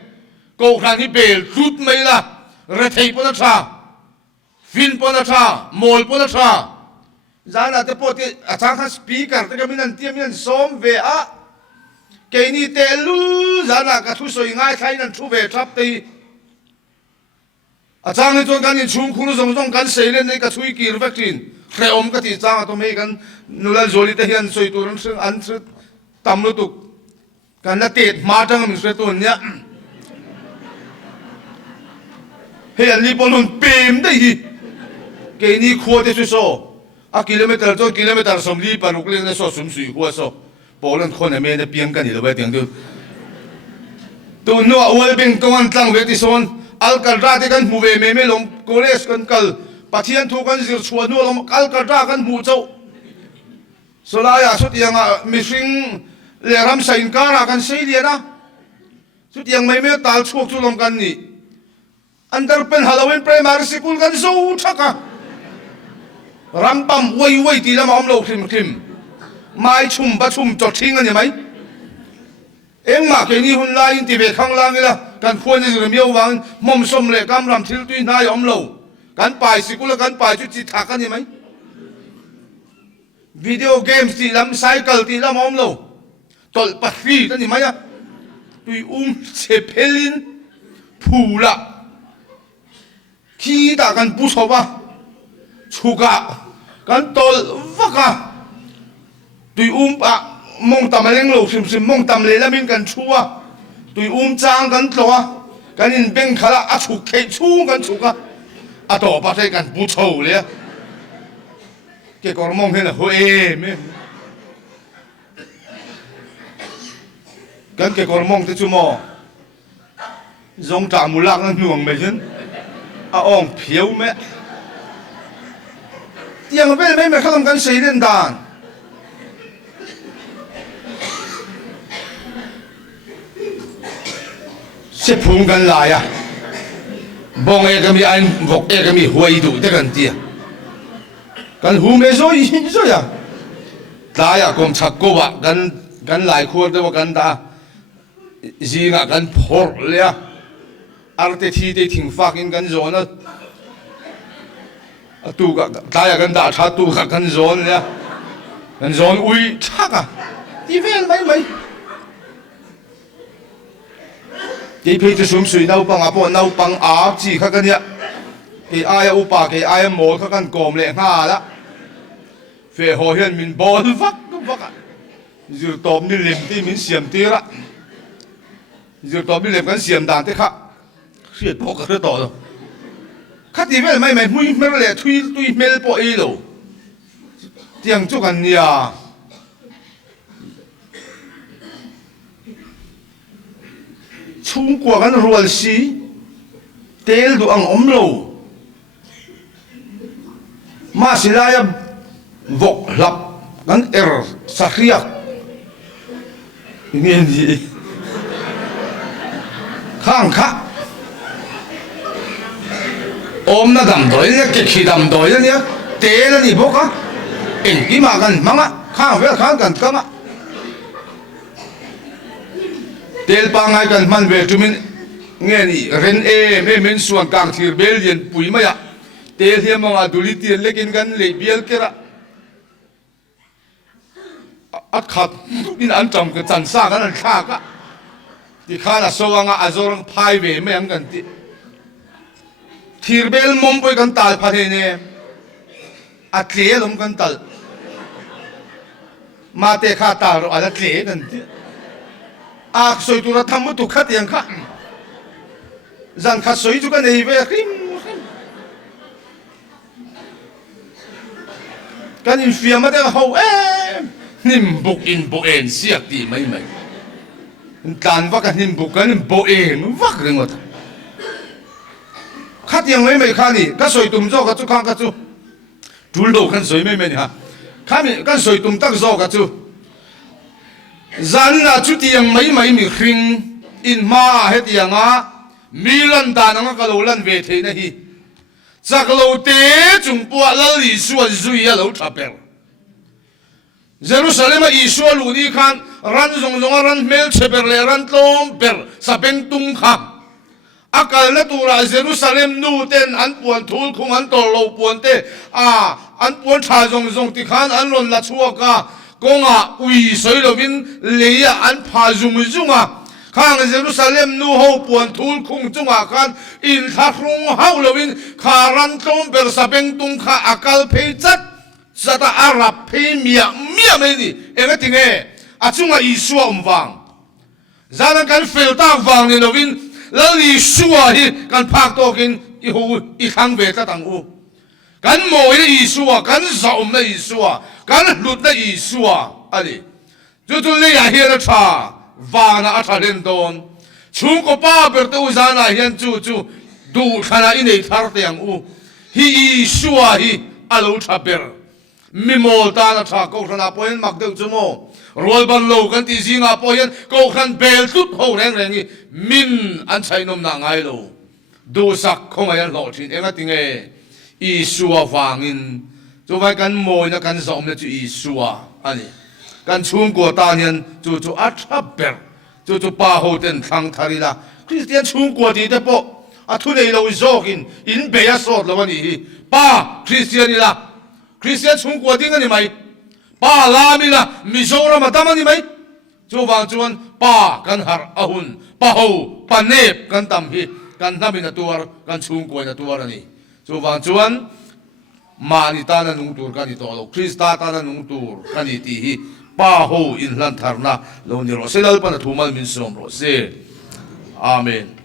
câu khăn hi bel rút mấy là re thei pon tha fin pon tha mol pon tha giá là te po te a chang kha speaker te kamin an tiam an som ve a ke ni te lu giá là ka thu soi ngai khai nan thu ve thap te a chang ni ton kan in chung khulu zong zong kan sei len nei ka chui kir vaccine kre om ka ti chang to me kan nulal zoli te hian soi turun sing an chu tam lu tu kan la tet ma tang min se ton nya he an li polun pem dei hi ke ni kho te su so a kilometer to kilometer som li panuk leng na so sum sui hu so polan khon me na piang kan ni lo ba tiang tu no awal beng kawan tlang ve ti son al kal ra te kan mu ve me lom kores kan kal pathian thu kan zir chhuan no lom al kal ra kan mu chau so la ya sut yang a missing le ram sain kara kan sei lia na sut yang mai me tal chhuak chu lom kan ni under pen Halloween primary school kan zo thaka rampam wai wai ti lama om lo khim khim mai chum ba chum chot thing ani mai eng ma ke ni hun lai ti ve khang lang la kan khon ni miao wang mom som le kam ram thil tui nai om lo kan pai school kan pai chu chi thak ani mai video games ti lam cycle ti lam om lo tol pa fi ta ni mai a tui che pelin phula khi ta kan pu so ba chuka kan tol vaka tui pa mong tam leng lo sim sim mong tam le lamin kan chua tui chang kan tloa kan in beng khala a chu ke chu kan chuka a to pa thai kan pu chou le ke kor mong he na ho e me kan ke kor mong te chu mo zong ta mu lak na nuang me chen a ong phieu me yang vel mai me khalam kan sei den dan se phung kan la ya bong e ka mi an vok e ka mi huai du te kan tia kan hu me zo yi zo ya ta ya kom chak ko ba kan lai khur te ba kan da ji nga kan phor le ya arte thi te thing fak in kan zo na tu ka ta ya kan da tha tu ka kan zon ya kan zon ui thaka ti vel mai cái phê cho sum sui nấu bằng apo nấu bằng áp chỉ khác cái nhá cái ai upa cái ai mồi khác kan còm lệ nga đó phê hồ hiền mình bol vắc à giờ tôm đi liềm thì mình xiêm tía đó giờ tôm đi liềm kan xiêm đàn thế khác xiết bọc cái đó rồi khác thì vậy mày mũi mày lệ thui mày bỏ ý rồi tiếng choกันnhà chung qua kan rual si tel du ang omlo ma silaya vok lap kan sakhiak ngien gì khang kha om na dam doi ne ke khi dam doi ne tel ni boka en ki ma kan manga khang ve khang kan kama tel pa ngai kan man ve tumin nge ni ren e men suan kang thir bel yen pui ma ya tel hiam ma duli ti lekin kan le biel kera a khat in an tam ka chan sa kan kha ka ti khana sowanga azorang phai ve me ang kan ti thir bel mom poi kan tal pha ne a tle lom kan tal ma te kha ta ro ala tle kan ti a soi tu ra tham tu khat yang kha zan khat soi tu ka nei ve khim kan in fia ma de ho nim buk in bo en siak ti mai tan wa kan nim buk kan bo en wak ringot khát tiếng mấy khát nỉ các soi tùm do các chú khang các chú trul đầu khăn soi mấy ha khát mình các soi tùm tắc do các chú gian là chú tiếng mấy mình khinh in ma hết tiếng á mi lần ta nó cái lâu lần về thế này chắc lâu tế chúng bua là lý suy duy à lâu tháp bèo Jerusalem Isua luni khan ran zong ran mel cheber le ran tlom per sa beng tung kha akal na tura Jerusalem nu ten an puan thul khung an tol lo puan te an puan tha zong ti khan an lon la chua ka konga ui soi lovin leya an pha zunga khang Jerusalem nu ho puan thul khung chunga khan in tha rung hau lovin kha ran tlom per sa beng tung kha akal phei chat Zata Arab pay mia meni everything achunga Isua umwang zana kan filta wang ni lovin la Isua hi kan phak tokin I hu I khang ve ta tang u kan moi na Isua kan zaum na Isua kan lut na Isua ali tu le ya hi na tha wana atha len don chung ko pa ber tu zana hian chu du khana I nei thar te ang u hi Isua hi alo tha ber Mimol ta na tha ko khana poin mak deu chumo rol ban lo kan ti zinga poin ko khan bel tut ho reng rengi min an chainom na ngai lo du sak khong ai lo thin enga tinge Isua wangin chu vai kan moi na kan zom na chu Isua ani kan chung ko ta hian chu a thaber chu pa ho ten thang tharila Christian chung ko ti te po a thu nei lo zokin in be ya sot lo ani hi pa Christian ila Christian chung qua tiếng anh mày ba la mi la Mizoram mà tâm anh mày chú vang chuan ba kan har ahun ba ho ba nep kan tam hi kan namin na tuar kan chung qua na tuar ani chú vang chuan ma ni ta na nung tur kan ito lo Krista ta na nung tur kan iti hi ba ho in lan thar na lo ni ro selal pa na thumal min som ro se amen